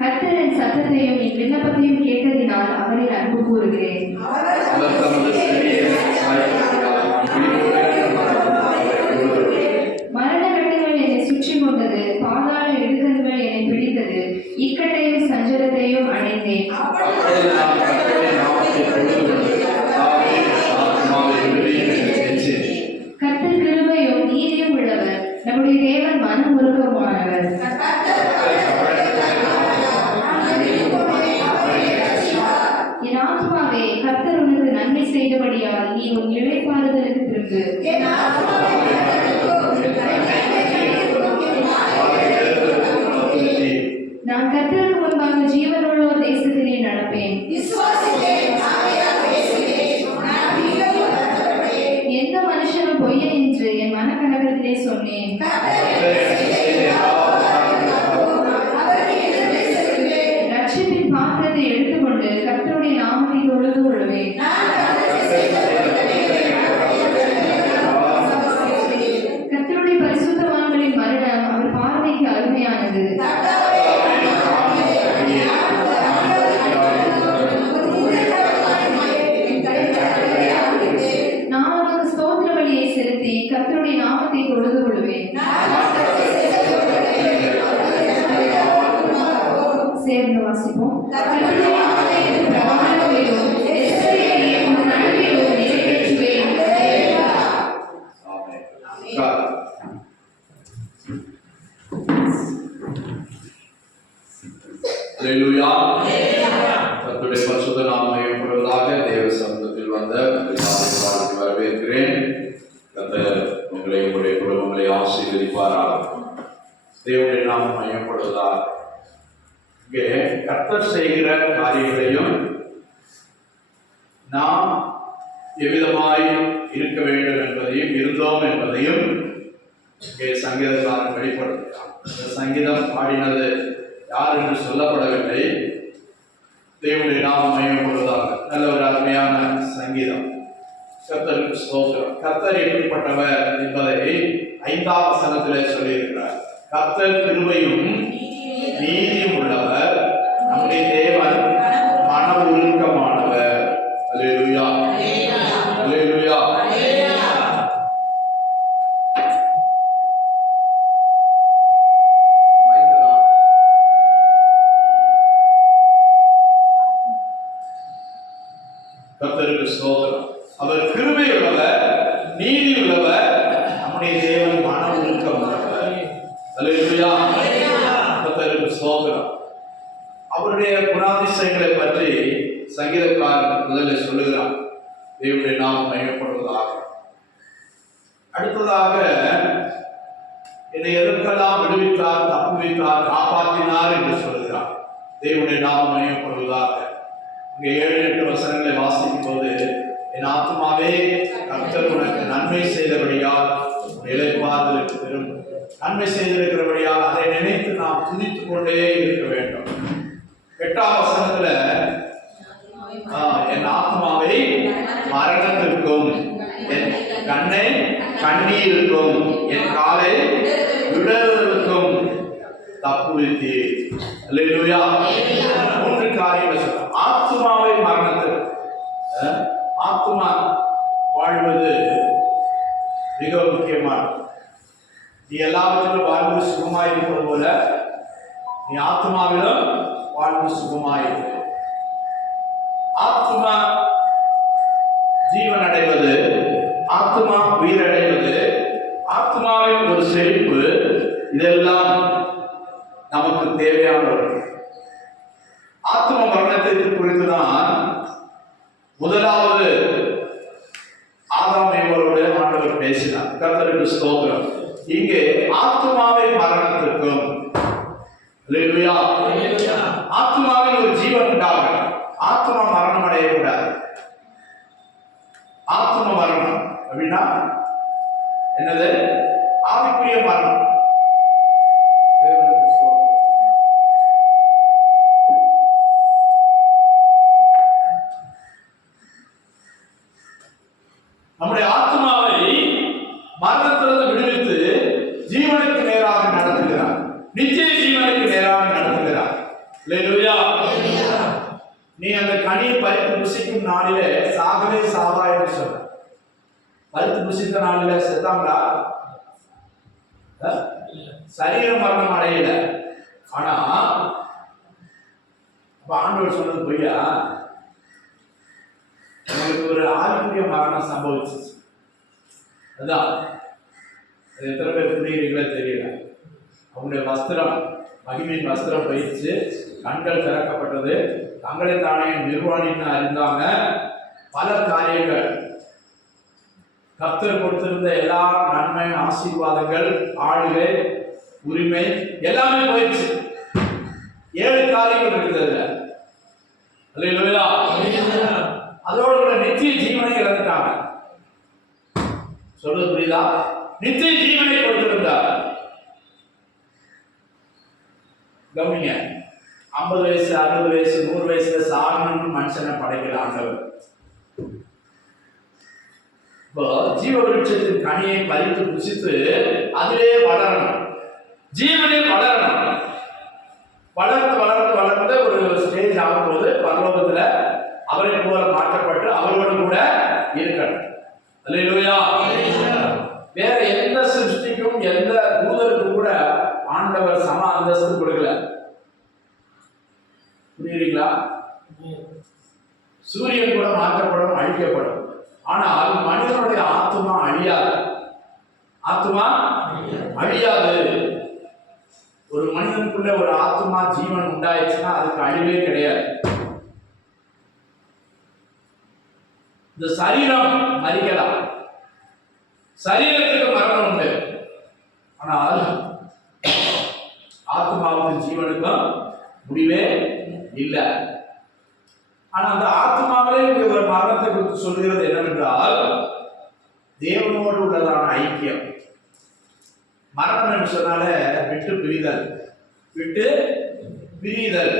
கர்த்தரின் சத்தத்தையும் என் விண்ணப்பத்தையும் கேட்டதினால் அவரில் அன்பு கூறுகிறேன். மரண கட்டுகள் என்னை சுற்றி கொண்டது, பாதாள இடுதல்கள் என்னை பிடித்தது, இக்கட்டையும் சஞ்சலத்தையும் அடைந்தேன். கர்த்தர் கிருபையும் நீதியும் உள்ளவர், நம்முடைய தேவன் மனம் உருக்கமானவர். என் ஆத்மாவே, கர்த்தர் உனக்கு நன்மை செய்தபடியால் நீ உன் இளைப்பாறுதலுக்கு திரும்பு. நான் கர்த்தருக்கு முன்பாக ஜீவனுள்ளோர் தேசத்திலே நடப்பேன். எந்த மனுஷனும் பொய்யன் என்று என் மனக்கணக்கிலே சொன்னேன். ரட்சிப்பின் பாத்திரத்தை எடுத்துக்கொண்டு கர்த்தருடைய நாமத்தை தொழுது கொள்வேன். கர்த்தருடைய பரிசுத்தவான்களின் மரணம் அவர் பார்வைக்கு அருமையானது. நான் உனக்கு ஸ்தோத்திர பலியை செலுத்தி கர்த்தருடைய நாமத்தை தொழுது கொள்வேன். சேர்ந்து வாசிப்போம். கர்த்தருடைய பரிசுத்த நாமம் மகிமைப்படுவதாக. தேவ சமூகத்தில் வந்த வரவேற்கிறேன். கர்த்தர் உங்களை உங்களுடைய குடும்பங்களை ஆசீர்வதிப்பாராக. தேவனுடைய நாமம் மகிமைப்படுவதாக. இங்கே கர்த்தர் செய்கிற காரியங்களையும் நாம் எவ்விதமாய் இருக்க வேண்டும் என்பதையும் இருந்தோம் என்பதையும் இங்கே சங்கீதக்காரன் வெளிப்படுத்துகிறார். இந்த சங்கீதம் பாடினது யார் என்று சொல்லப்படவில்லை. தேவனுடைய நாமம் மகிமைப்படுவதாக. நல்ல ஒரு அருமையான சங்கீதம். கர்த்தருக்கு ஸ்தோத்திரம். கர்த்தர் எப்படிப்பட்டவர் என்பதை 5ஆம் வசனத்திலே சொல்லியிருக்கிறார். கர்த்தர் கிருபையும் நீதியும் உள்ளவர், நம்முடைய தேவன் மன உருக்கமானவர். அல்லேலூயா, அல்லேலூயா. கர்த்தருக்கு ஸ்தோத்திரம். அவர் கிருபை உள்ளவர், நீதி உள்ளவர், நம்முடைய தேவன் மன உருக்கம் உள்ளவர். அல்லேலூயா, கர்த்தருக்கு ஸ்தோத்திரம். அவருடைய குணாதிசயங்களை பற்றி சங்கீதக்காரன் முதலில் சொல்லுகிறார். தேவனுடைய நாமம் மகிமைப்படுவதாக. அடுத்ததாக, என்னை எதற்கெல்லாம் விடுவித்தார், தப்புவித்தார், காப்பாற்றினார் என்று சொல்லுகிறார். தேவனுடைய நாமம் மகிமைப்படுவதாக. இங்கே 7-8 வசனங்களை வாசிக்கும் போது, என் ஆத்மாவே கர்த்தர் உனக்கு நன்மை செய்தபடியால் இளைப்பாறுதலுக்கு திரும்பு. நன்மை செய்திருக்கிறபடியால் அதை நினைத்து நாம் துதித்துக் கொண்டே இருக்க வேண்டும். 8ஆம் வசனத்துல என் ஆத்மாவை மரணத்திற்கும், என் கண்ணை கண்ணீருக்கும், என் காலை விடுதலுக்கும் தப்புவித்தீர். அல்லேலூயா. 3 காரியங்கள் சொல்ல. ஆத்மாவை மரணத்திற்கு, ஆத்மா வாழ்வது மிக முக்கியமானது. நீ எல்லாவற்றிலும் வாழ்வு சுகமாயிருப்பது போல நீ ஆத்மாவிலும் வாழ்வு சுகமாயிருக்க. ஆத்மா ஜீவன் அடைவது, ஆத்மா உயிரடைவது, ஆத்மாவின் ஒரு செழிப்பு, இதெல்லாம் நமக்கு தேவையான ஒரு ஆத்ம மரணத்தை குறித்துதான் முதலாவது ஆதாம் ஏவாளோடு ஆண்டவர் பேசினார். கர்த்தருக்கு ஸ்தோத்திரம். இங்கே ஆத்மாவை மரணத்திற்கும், அல்லேலூயா, ஆத்மாவில் ஒரு ஜீவன் உண்டாக, ஆத்மா மரணம் அடையக்கூடாது. ஆத்ம மரணம் அப்படின்னா என்னது? ஆவிக்குரிய மரணம். நம்முடைய ஆத்மாவை மரணத்திலிருந்து விடுவித்து ஜீவனுக்கு நேராக நடத்துகிறார். நிச்சய ஜீவனுக்கு நேராக நடத்துகிறார். அல்லேலூயா. நீ அந்த கனியை பறித்து புசிக்கும் நாளிலே சாகவே சாவா என்று சொன்ன. பறித்து புசித்த நாளில செத்தாங்களா? சரீர மரணம் அடையல. ஆனா ஆண்டவர் சொன்னது பொய்யா? உங்களுக்கு ஒரு ஆவிக்குரிய மரணம் சம்பவிச்சு. அதுதான் அது எத்தனை பேர் புரியுறீங்களோ தெரியல. அவங்களுடைய வஸ்திரம், மகிமையின் வஸ்திரம் போயிடுச்சு, கண்கள் திறக்கப்பட்டது, தங்களை தானே நிர்வாணின்னு அறிந்தாங்க. பல காரியங்கள், கர்த்தர் கொடுத்திருந்த எல்லா நன்மை, ஆசீர்வாதங்கள், ஆளுகை, உரிமை எல்லாமே போயிடுச்சு. 7 காரியங்கள் இருக்குது. அல்லேலூயா. அதோட கூட நித்திய ஜீவனை இழந்துட்டாங்க. சொல்றது புரியுதா? நித்திய ஜீவனை கொடுத்திருந்தார். கவனிங்க, 50 வயசு, 60 வயசு, 100 வயசுல சாகணும்னு மனுஷனை படைக்கிற ஆண்டவர் இப்போ ஜீவ விருட்சத்தின் கனியை பறித்து புசித்து அதிலே வளரணும், ஜீவனே வளரணும். வளர்ந்து வளர்ந்து வளர்ந்து ஒரு ஸ்டேஜ் ஆகும்போது பரலோகத்துல அவரை போல மாற்றப்பட்டு அவரோடு கூட இருக்கணும். அல்லேலூயா. வேற எந்த சிருஷ்டிக்கும் எந்த தூதருக்கும் கூட ஆண்டவர் சம அந்தஸ்து கொடுக்கல. புரியுறீங்களா? சூரியன் கூட மாற்றப்படும், அழிக்கப்படும். ஆனால் மனிதனுடைய ஆத்மா அழியாது. ஆத்மா அழியாது. ஒரு மனிதனுக்குள்ள ஒரு ஆத்மா ஜீவன் உண்டாயிடுச்சுன்னா அதுக்கு அழிவே கிடையாது. இந்த சரீரம் மறிக்கலாம், சரீரத்துக்கு மரணம் உண்டு. ஆனால் ஆத்மாவுக்கும் ஜீவனுக்கும் முடிவே இல்லை. ஆனா அந்த ஆத்மாவிலே ஒரு மரணத்தை குறித்து சொல்கிறது என்னவென்றால் தேவனோடு உள்ளதான ஐக்கியம். மரணம் என்று சொன்னால விட்டு பிரிதல், விட்டு பிரிதல்.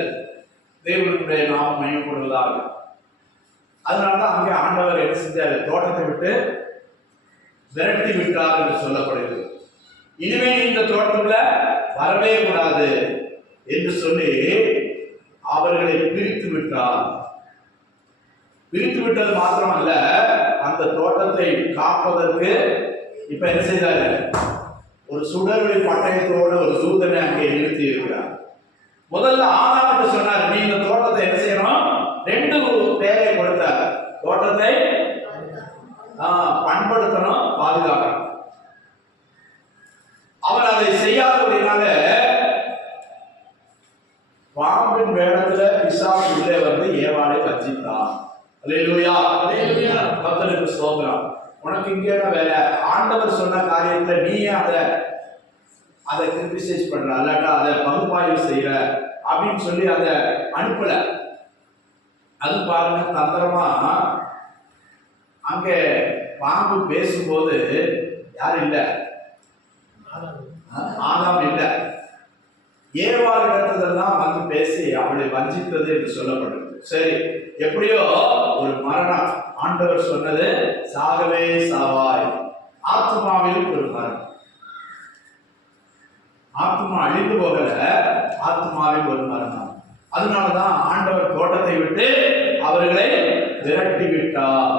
தேவனுடைய நாமம் மையப்படுவதாக. அதனாலதான் அங்கே ஆண்டவர் என்ன செஞ்சாரு? தோட்டத்தை விட்டு விரட்டி விட்டார் என்று சொல்லப்படுகிறது. இனிமே இந்த தோட்டத்துல வரவே கூடாது என்று சொல்லி அவர்களை பிரித்து விட்டார். பிரித்து விட்டது மாத்திரமல்ல, அந்த தோட்டத்தை காப்பதற்கு இப்ப என்ன செய்தாரு? ஒரு சுடர்வெளி பட்டயத்தோடு ஒரு தூதனை அங்கே நிறுத்தி இருக்கிறார். முதல்ல ஆதாமுக்கு சொன்னார், நீ இந்த தோட்டத்தை என்ன செய்யணும்? 2 வேலை கொடுத்தார். தோட்டத்தை பண்படுத்தணும், பாதுகாக்கணும். அவர் அதை செய்யாதபடினால பாம்பின் வேடத்துல பிசாசு உள்ளே வந்து ஏவாளை வஞ்சித்தான். அல்லேலூயா. கர்த்தருக்கு ஸ்தோத்திரம். உனக்கு இங்கே வேலை, ஆண்டவர் சொன்ன காரியத்தை நீ அதை கிரிட்டிசைஸ் பண்ற, அல்லாட்டா அதை பகுப்பாய்வு செய்யற அப்படின்னு சொல்லி அதை அனுப்பல. அது பாருங்க, தந்திரமா அங்கே பாம்பு பேசும்போது யார் இல்ல? ஆதாம் இல்ல. ஏவாள் இடத்துலதான் வந்து பேசி அவளை வஞ்சித்தது என்று சொல்லப்படுது. சரி, எப்படியோ ஒரு மரணம். ஆண்டவர் சொன்னது சாகவே சாவாய். ஆத்மாவில் ஒரு மரணம். ஆத்மா அழிந்து போகல, ஆத்மாவில் ஒரு மரணம். அதனாலதான் ஆண்டவர் தோட்டத்தை விட்டு அவர்களை விரட்டி விட்டார்.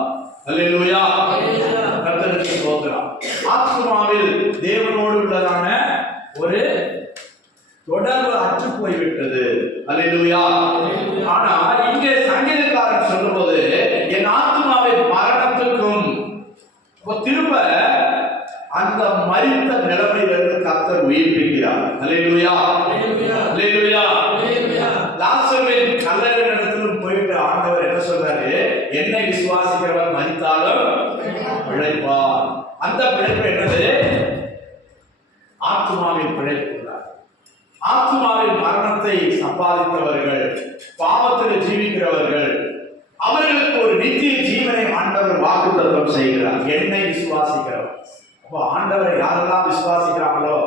அல்லேலூயா. கர்த்தருக்கு ஸ்தோத்திரம். ஆத்மாவில் தேவனோடு உள்ளதான ஒரு தொடர்பு அற்று போய்விட்டது. அல்லேலூயா. ஆனா இங்கே சங்கீதக்காரன் சொல்லும்போது என் ஆத்மாவை மரணத்துக்கும் திரும்ப அந்த மரித்த நிலைமையிலிருந்து கர்த்தர் உயிர்ப்பிக்கிறார். அல்லேலூயா. அல்லேலூயா. லாசருவின் கல்லறை இடத்திலும் போயிட்டு ஆண்டவர் என்ன சொல்றாரு? என்னை விசுவாசிக்கிறவர் மரித்தாலும் பிழைப்பார். அந்த பிழைப்பு என்னது? ஆத்மாவின் பிழைப்பு. ஆத்மாவின் மரணத்தை சம்பாதித்தவர்கள், பாவத்தில் ஜீவிக்கிறவர்கள், அவர்களுக்கு ஒரு நித்திய ஜீவனை ஆண்டவர் வாக்குத்தத்தம் செய்கிறார். என்னை விசுவாசிக்கிறவர். அப்போ ஆண்டவரை யாரெல்லாம் விசுவாசிக்கிறாங்களோ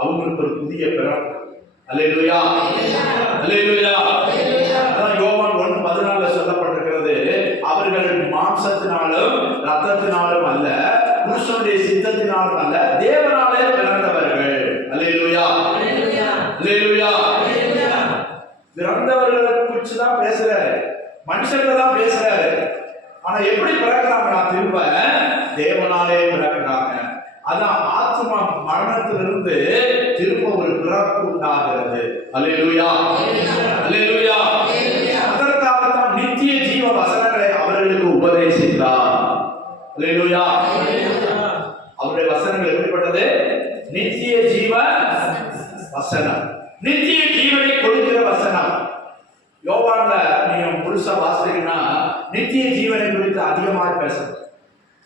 அவங்களுக்கு ஒரு புதிய பிறப்பு. அல்லேலூயா. அல்லேலூயா. அதான் யோவான் 1:14 சொல்லப்பட்டிருக்கிறது, அவர்கள் மாம்சத்தினாலும் இரத்தத்தினாலும் அல்ல, புருஷனுடைய சித்தத்தினாலும் அல்ல, தேவனாலே பிறந்தவர்கள். அல்லேலூயா. அல்லேலூயா. இறந்தவர்களை குறிச்சு தான் பேசுறாரு, மனுஷர்களை தான் பேசுறாரு. ஆனா எப்படி பிறக்கிறாங்க? திரும்ப தேவனாலே பிறக்கிறாங்க. அதான் ஆத்மா மரணத்திலிருந்து திரும்ப ஒரு பிறப்பு உண்டாகிறது. அல்லேலூயா, அல்லேலூயா. அதற்காகத்தான் நித்திய ஜீவ வசனங்களை அவர்களுக்கு உபதேசித்தார். அல்லேலூயா. அவருடைய வசனங்கள் எப்படிப்பட்டது? நித்திய ஜீவ வசனம், நித்திய ஜீவனை கொடுக்கிற வசனம். யோவான்ல நீங்க முழுசா வாசித்தீங்கன்னா நித்திய ஜீவனை குறித்து அதிகமாக பேசணும்.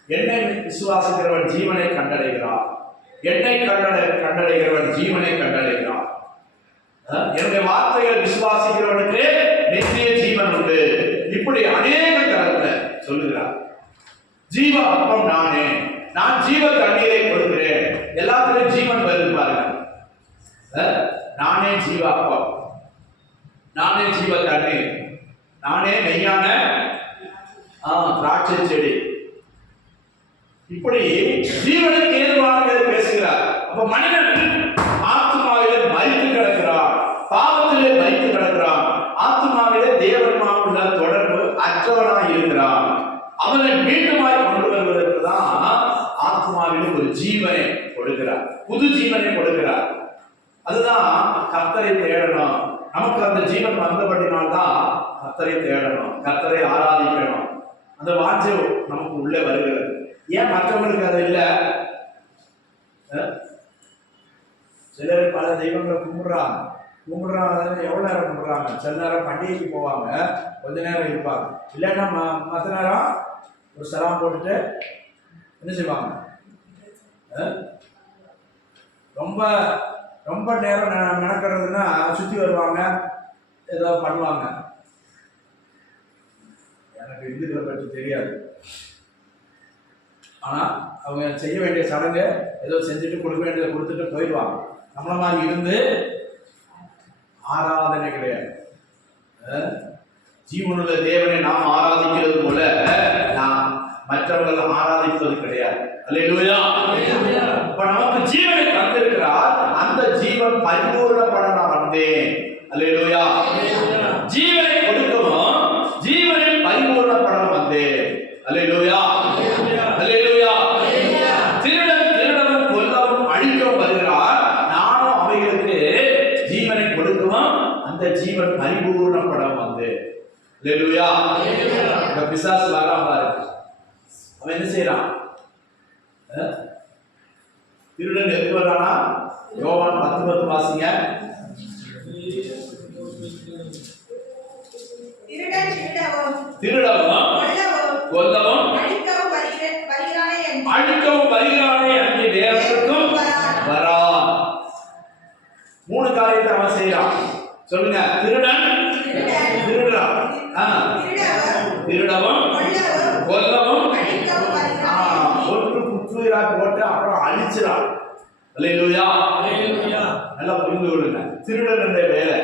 என்னை விசுவாசிக்கிறவன் ஜீவனை கண்டடைகிறான், என்னை கண்டடைகிறவன் ஜீவனை கண்டடைகிறான். என்னுடைய வார்த்தைகள் விசுவாசிக்கிறவனுக்கு நித்திய ஜீவன் உண்டு. இப்படி அநேக தரத்துல சொல்லுகிறார். ஜீவ அப்பம் நானே, நான் ஜீவ தண்ணீரை கொடுக்கிறேன். எல்லாத்துலயும் ஜீவன் வருது பாருங்க. நானே ஜீவ அப்பம், நானே ஜீவ தண்ணீர், நானே மெய்யான திராட்சை செடி. இப்படி ஜீவனுக்கு ஏதுவானதை பேசுகிறார். அப்ப மனிதன் ஆத்மாவிலே மரித்து கிடக்கிறான், பாவத்திலே மரித்து கிடக்கிறான், ஆத்மாவிலே தேவனுமாக உள்ள தொடர்பு அற்றவனாய் இருக்கிறான். அவனை மீண்டுமாய் கொண்டு வருவதற்கு தான் ஆத்மாவிலே ஒரு ஜீவனை கொடுக்கிறார், புது ஜீவனை கொடுக்கிறார். அதுதான் கர்த்தரை தேடணும். நமக்கு அந்த ஜீவன் வந்தபடினால்தான் கர்த்தரை தேடணும், கர்த்தரை ஆராதிக்கணும். அந்த வாஞ்சை நமக்கு உள்ளே வருகிறது. ஏன் மற்றவங்களுக்கு அது இல்லை? சிலர் பல தெய்வங்களை கும்பிடுறாங்க, எவ்வளவு நேரம் கும்பிடுறாங்க? சில நேரம் பண்டிகைக்கு போவாங்க, கொஞ்ச நேரம் இருப்பாங்க, இல்லைன்னா மற்ற நேரம் ஒரு சலாம் போட்டுட்டு என்ன செய்வாங்க? ரொம்ப ரொம்ப நேரம் நடக்கிறதுன்னா சுற்றி வருவாங்க, ஏதோ பண்ணுவாங்க. எனக்கு இந்துக்களை பற்றி தெரியாது, ஆனால் அவங்க செய்ய வேண்டிய சடங்கு ஏதோ செஞ்சுட்டு கொடுக்க வேண்டியதை கொடுத்துட்டு போயிடுவாங்க. நம்மள மாதிரி இருந்து ஆராதனை கிடையாது. ஜீவனுள்ள தேவனை நாம் ஆராதிக்கிறது போல நாம் மற்றவர்கள் ஆராதிப்பது கிடையாது. அல்லேலூயா. இப்ப நமக்கு ஜீவனை தந்திருக்கிறார், அந்த ஜீவன் பரிபூர்ணப்பட நான் வந்தேன். அல்லேலூயா. ஜீவனை கொடுக்கவும் ஜீவனை பரிபூர்ணப்பட வந்தேன். அல்லேலூயா, அல்லேலூயா. திருடவும் கொல்லவும் அழிக்கவும் வருகிறார், நானும் அவைகளுக்கு ஜீவனை கொடுக்கவும் அந்த ஜீவன் பரிபூர்ணப்பட வந்தேன். அல்லேலூயா. இந்த பிசாசு வராம பாரு, அவன் என்ன செய்யறான்? திருடன் எதுக்கு வரானா? யோவான் 10:10 வாசிங்க. திருடவும் கொல்லவும் அழிக்கவும் வருகிறானே அங்கே வேறொன்றுக்கும் வரான். 3 காரியத்தை அவன் செய்யறான். சொல்லுங்க. திருடன் திருடுறான், திருடவும் கொல்லவும் ஒன்று குற்றுயிராக போட்டு அப்புறம் அழிச்சிடான். அல்லேலூயா. நல்லா புரிந்து கொள்ளுங்க. திருடன் வேலை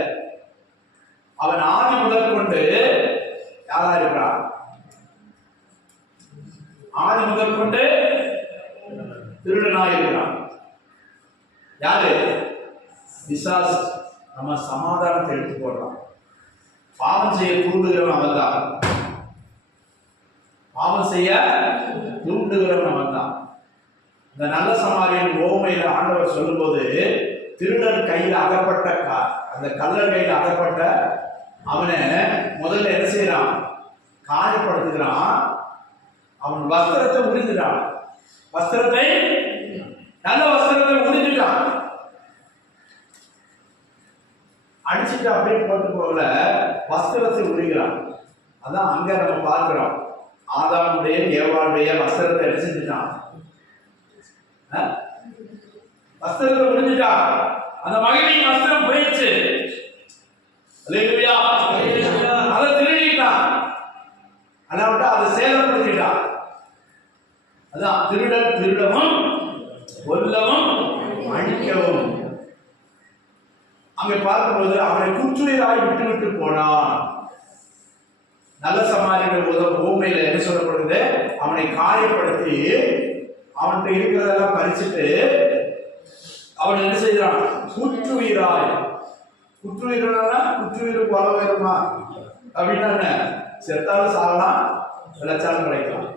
அவன் ஆதி முதல் கொண்டு யாரா இருக்கிறான்? ஆதி முதல் கொண்டு திருடனாக இருக்கிறான். யாரு? பிசாசு. நம்ம சமாதானத்தை எடுத்து போடுறான். பாவம் செய்ய தூண்டுகிறவன் அவன் தான், பாவம் செய்ய தூண்டுகிறவன் அவன் தான். இந்த நல்ல சமாரியன் ஓமையில ஆண்டவர் சொல்லும் போது, திருடன் கையில் அகப்பட்ட அந்த கள்ளர் கையில் அகப்பட்ட அவனை முதல்ல என்ன செய்யறான்? காயப்படுத்துகிறான். அவன் வஸ்திரத்தை உரிஞ்சிட்டான், வஸ்திரத்தை நல்ல வஸ்திரத்தை உரிஞ்சிட்டான், அடிச்சுட்டு அப்படியே போட்டு போகல, வஸ்திரத்தை உரிகிறான். அதான் அங்க நம்ம பார்க்கிறோம், ஆதாமுடைய ஏவாளுடைய வஸ்திரத்தை என்ன செஞ்சுட்டான்? வஸ்திரத்தை உரிஞ்சிட்டான். அந்த மகிழ்ச்சியின் வஸ்திரம் போயிடுச்சு. அல்லேலூயா. அதை திருடிட்டான், அதாவது அதை சேதப்படுத்திட்டான். அதான் திருடன் திருடவும் கொல்லவும் அழிக்கவும். அங்கே பார்க்கும்போது அவனை குற்றுயிராய் விட்டு போனான். நல்ல சமாரியர்கள் ஓமையில என்ன சொல்லப்படுது? அவனை காயப்படுத்தி அவன்கிட்ட இருக்கிறதெல்லாம் பறிச்சுட்டு அவன் என்ன செய்யறான்? குற்றுயிராய் குற்றுயிர்களா குற்றுயிர் போல வருமா அப்படின்னா என்ன? செத்தாலும் சாகலாம், விளைச்சாலும் கிடைக்கலாம்.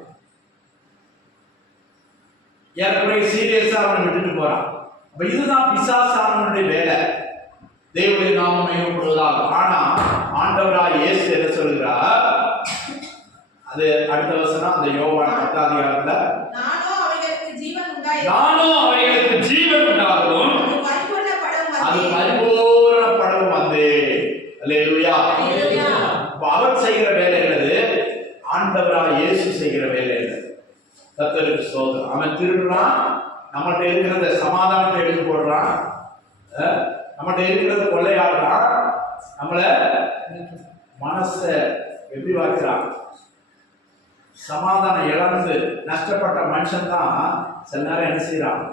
ஏற்கனவே சீரியஸா அவனை விட்டுட்டு போறான். அப்ப இதுதான் பிசாசானவனுடைய வேலை. தேவனுடைய நாமம் மகிமைப்படுவதாக. ஆனா ஆண்டவராய் இயேசு என்ன சொல்கிறார்? அது அடுத்த வசனம், அந்த யோவான் 10 அதிகாரத்துல, நானும் அவைகளுக்கு ஜீவன் உண்டாகும், அது பரிபூரணப்படும் வந்தேன். அல்லேலூயா. அவர் செய்கிற வேலை என்னது? ஆண்டவராய் இயேசு செய்கிற வேலை என்னது? கர்த்தருக்கு ஸ்தோத்திரம். அவன் திருடுறான், நம்மகிட்ட இருக்கிறத சமாதானத்தை எடுத்து போடுறான், நம்மகிட்ட இருக்கிறத கொள்ளையாடுறான், நம்மள மனச எப்படி வாக்குறான்? சமாதானம் இழந்து நஷ்டப்பட்ட மனுஷன் தான் சில நேரம் என்ன செய்யறான்?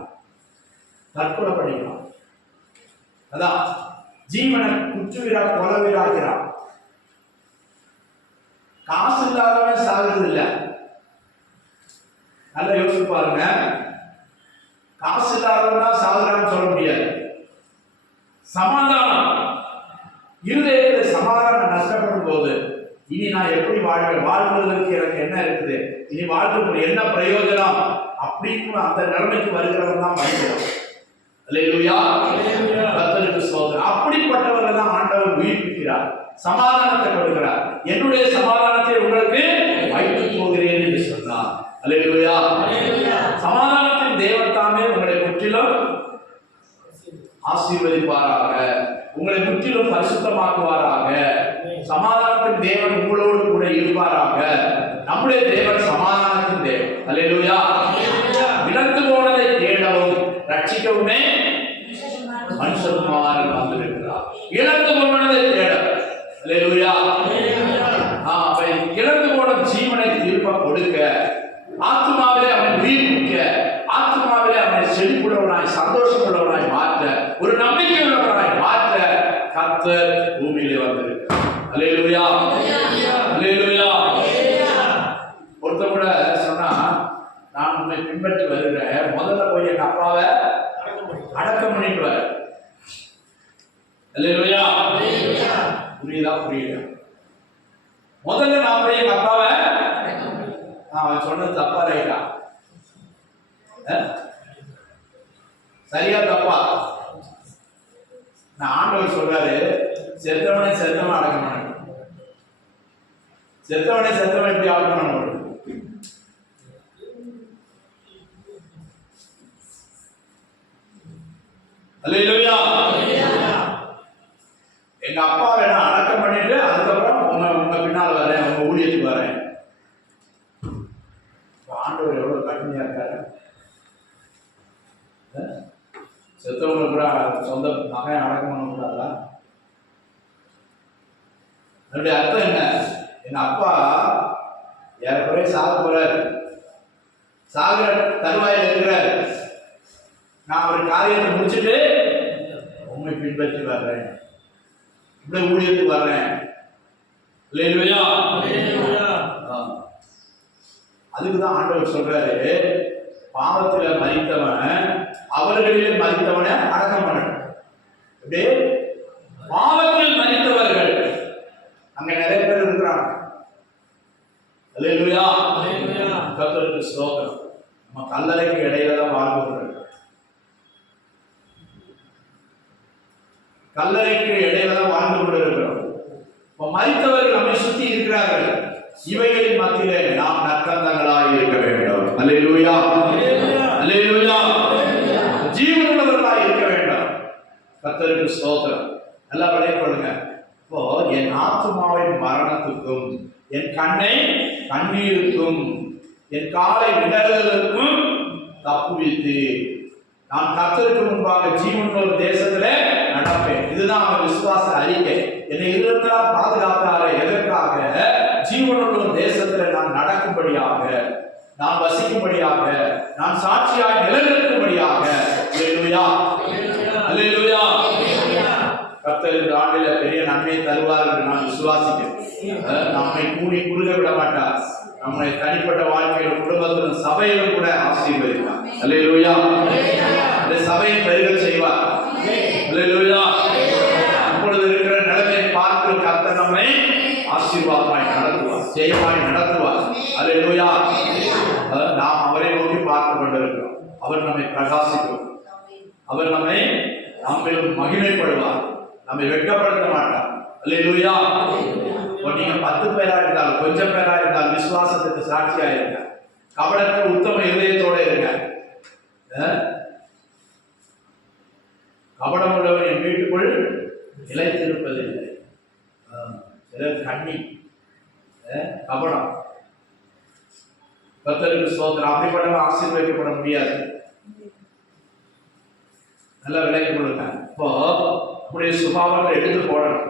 தற்கொலை பண்ணிக்கிறான். அதான் ஜீவனை குற்றுவீரா கொலவீராகிறான். காசு இல்லாதவன் சாகுறது இல்லை. நல்லா யோசிச்சு பாருங்க. காசு இல்லாதவன் தான் சாகுறான்னு சொல்ல முடியாது. சமாதானம் இருதயத்தில் சமாதானம் நஷ்டப்படும் போது இனி நான் எப்படி வாழ்வேன்? வாழ்வதற்கு எனக்கு என்ன இருக்குது? இனி வாழ்வதற்கு என்ன பிரயோஜனம்? அப்படின்னு அந்த நிலைமைக்கு வருகிறவன் தான் மனிதன். அல்லேலூயா. கர்த்தருக்கு ஸ்தோத்திரம். அப்படிப்பட்டவர்கள் தான் ஆண்டவர் உயிர்ப்பிக்கிறார், சமாதானத்தை கொடுக்கிறார். என்னுடைய சமாதானத்தை உங்களுக்கு வைத்துப் போகிறேன் என்று சொன்னார். அல்லேலூயா. சமாதானத்தின் தேவன் தாமே உங்களை முற்றிலும் ஆசீர்வதிப்பாராக, உங்களை முற்றிலும் பரிசுத்தமாக்குவாராக. சமாதானத்தின் தேவன் உங்களோடு கூட இருப்பாராக. நம்முடைய தேவன் சமாதானத்தின் தேவன். அல்லேலூயா. இழந்து போனதை தேடவும் ரட்சிக்கவுமே மனுஷகுமாரன் வந்திருக்கிறார். இழந்து போனதை தேட. அல்லேலூயா. இழந்து போன ஜீவனை திரும்ப கொடுக்க, ஆத்மாவிலே அவனை உயிர்ப்பிக்க, ஆத்மாவிலே அவனை செழிப்புள்ளவனாய் சந்தோஷமுள்ளவனாய் மாற்ற, ஒரு நம்பிக்கை உள்ளவனாய் மாற்ற கர்த்தர் பூமியிலே வந்திருக்கிறார். அல்லேலூயா. அல்லேலூயா. ஒருத்தர் கூட சொன்னா, நான் உன்னை பின்பற்றி வருகிறேன், முதல்ல போய் எங்க அப்பாவை அடக்கம் பண்ணிட்டு வர. அல்லேலூயா. புரியுதா? புரியுதா? முதல்ல நான் போய் எங்க அப்பாவை, அவன் சொன்னது தப்பா ரைட்டா? சரியா தப்பா? நான் ஆண்டவர் சொல்றாரு, செத்தவனை செத்தவன் அடக்கம் பண்ண. செத்தவனை செத்தவன் எப்படி அடக்கம் பண்ண முடியும்? அல்லேலூயா. எங்க அப்பா வேணா அடக்கம் பண்ணிட்டு அதுக்கப்புறம் உங்க பின்னால் வரேன், உங்க ஊழியத்துக்கு வரேன். ஆண்டவர் எவ்வளவு கடுமையா இருக்காரு. செத்தவங்க கூட சொந்த மகன் அடக்கம் பண்ண கூடாதா? அதனுடைய அர்த்தம் என்ன? எங்க அப்பா ஏறக்குறைய சாக போறாரு, சாகிற தருவாயில் இருக்கிறார். நான் ஒரு காரியத்தை முடிச்சுட்டு உண்மை பின்பற்றி வர்றேன், இப்படி ஊழியத்துக்கு வர்றேன். அல்லேலூயா. அதுக்குதான் ஆண்டவர் சொல்றாரு, பாவத்துல மரித்தவன் அவர்களிலே மரித்தவனை அடக்கம் பண்ணணும். அப்படியே பாவத்தில் மரித்தவர்கள் அங்க நிறைய பேர் இருக்கிறாங்க. அல்லேலூயா. கர்த்தருக்கு ஸ்தோத்திரம். நம்ம கல்லறைக்கு இடையில தான் வாழ்கிறோம். கல்லறைக்கு இடையில தான் வாழ்ந்து கொண்டிருக்கிறோம். மரித்தவர்கள் நம்மை சுத்தி இருக்கிறார்கள். இவைகளின் மத்தியிலே நாம் நற்கந்தங்களாய் இருக்க வேண்டும். அல்லேலூயா. அல்லேலூயா. ஜீவனுள்ளவர்களாய் இருக்க வேண்டும். கர்த்தருக்கு ஸ்தோத்திரம். நல்லா விளையாடுங்க. இப்போ என் ஆத்துமாவின் மரணத்துக்கும், என் கண்ணை கண்ணீருக்கும், என் காலை விடலுக்கும் தப்புவித்து நான் கர்த்தருக்கு முன்பாக ஜீவனுள்ள தேசத்திலே நடப்பேன். இதுதான் அவர் விசுவாச அறிக்கை. என்னை இருவரால் பாதுகாத்தாரே எதற்காக? ஜீவனுள்ள தேசத்தில் நான் நடக்கும்படியாக, நான் வசிக்கும்படியாக, நான் சாட்சியாய் நிலைநிற்கும்படியாக. அல்லேலூயா. அல்லேலூயா. கர்த்தர் இந்த ஆண்டில பெரிய நன்மை தருவார் என்று நான் விசுவாசிக்கிறேன். நம்மை கூடி குறுக விட மாட்டார். நம்மை தனிப்பட்ட வாழ்க்கையில், குடும்பத்திலும், சபையிலும் கூட ஆசீர்வதிப்பார். அல்லேலூயா. அந்த சபையை பெருக செய்வார். அல்லேலூயா. அப்பொழுது ஆசீர்வாதமாய் நடத்துவார், ஜெயமாய் நடத்துவார். அல்லேலூயா. நாம் அவரை நோக்கி பார்த்து கொண்டிருக்கிறோம். அவர் நம்மை பிரகாசிக்கும், அவர் நம்மிலும் மகிமைப்படுவார், நம்மை வெட்கப்படுத்த மாட்டார். அல்லேலூயா. நீங்க 10 பேரா இருந்தாலும் கொஞ்சம் பேரா இருந்தாலும் விசுவாசத்துக்கு சாட்சியா இருங்க. கபடற்ற உத்தம இதயத்தோட இருங்க. கபடம் உள்ளவன் என் வீட்டுக்குள் நிலைத்திருப்பதில்லை. கண்ணி கபடம். கர்த்தருக்கு ஸ்தோத்திரம். அப்படிப்பட்டவன் ஆசீர்வதிக்கப்பட முடியாது. நல்ல விலைக்கு கொடுங்க. இப்போ நம்முடைய சுபாவத்தை எடுத்து போடணும்.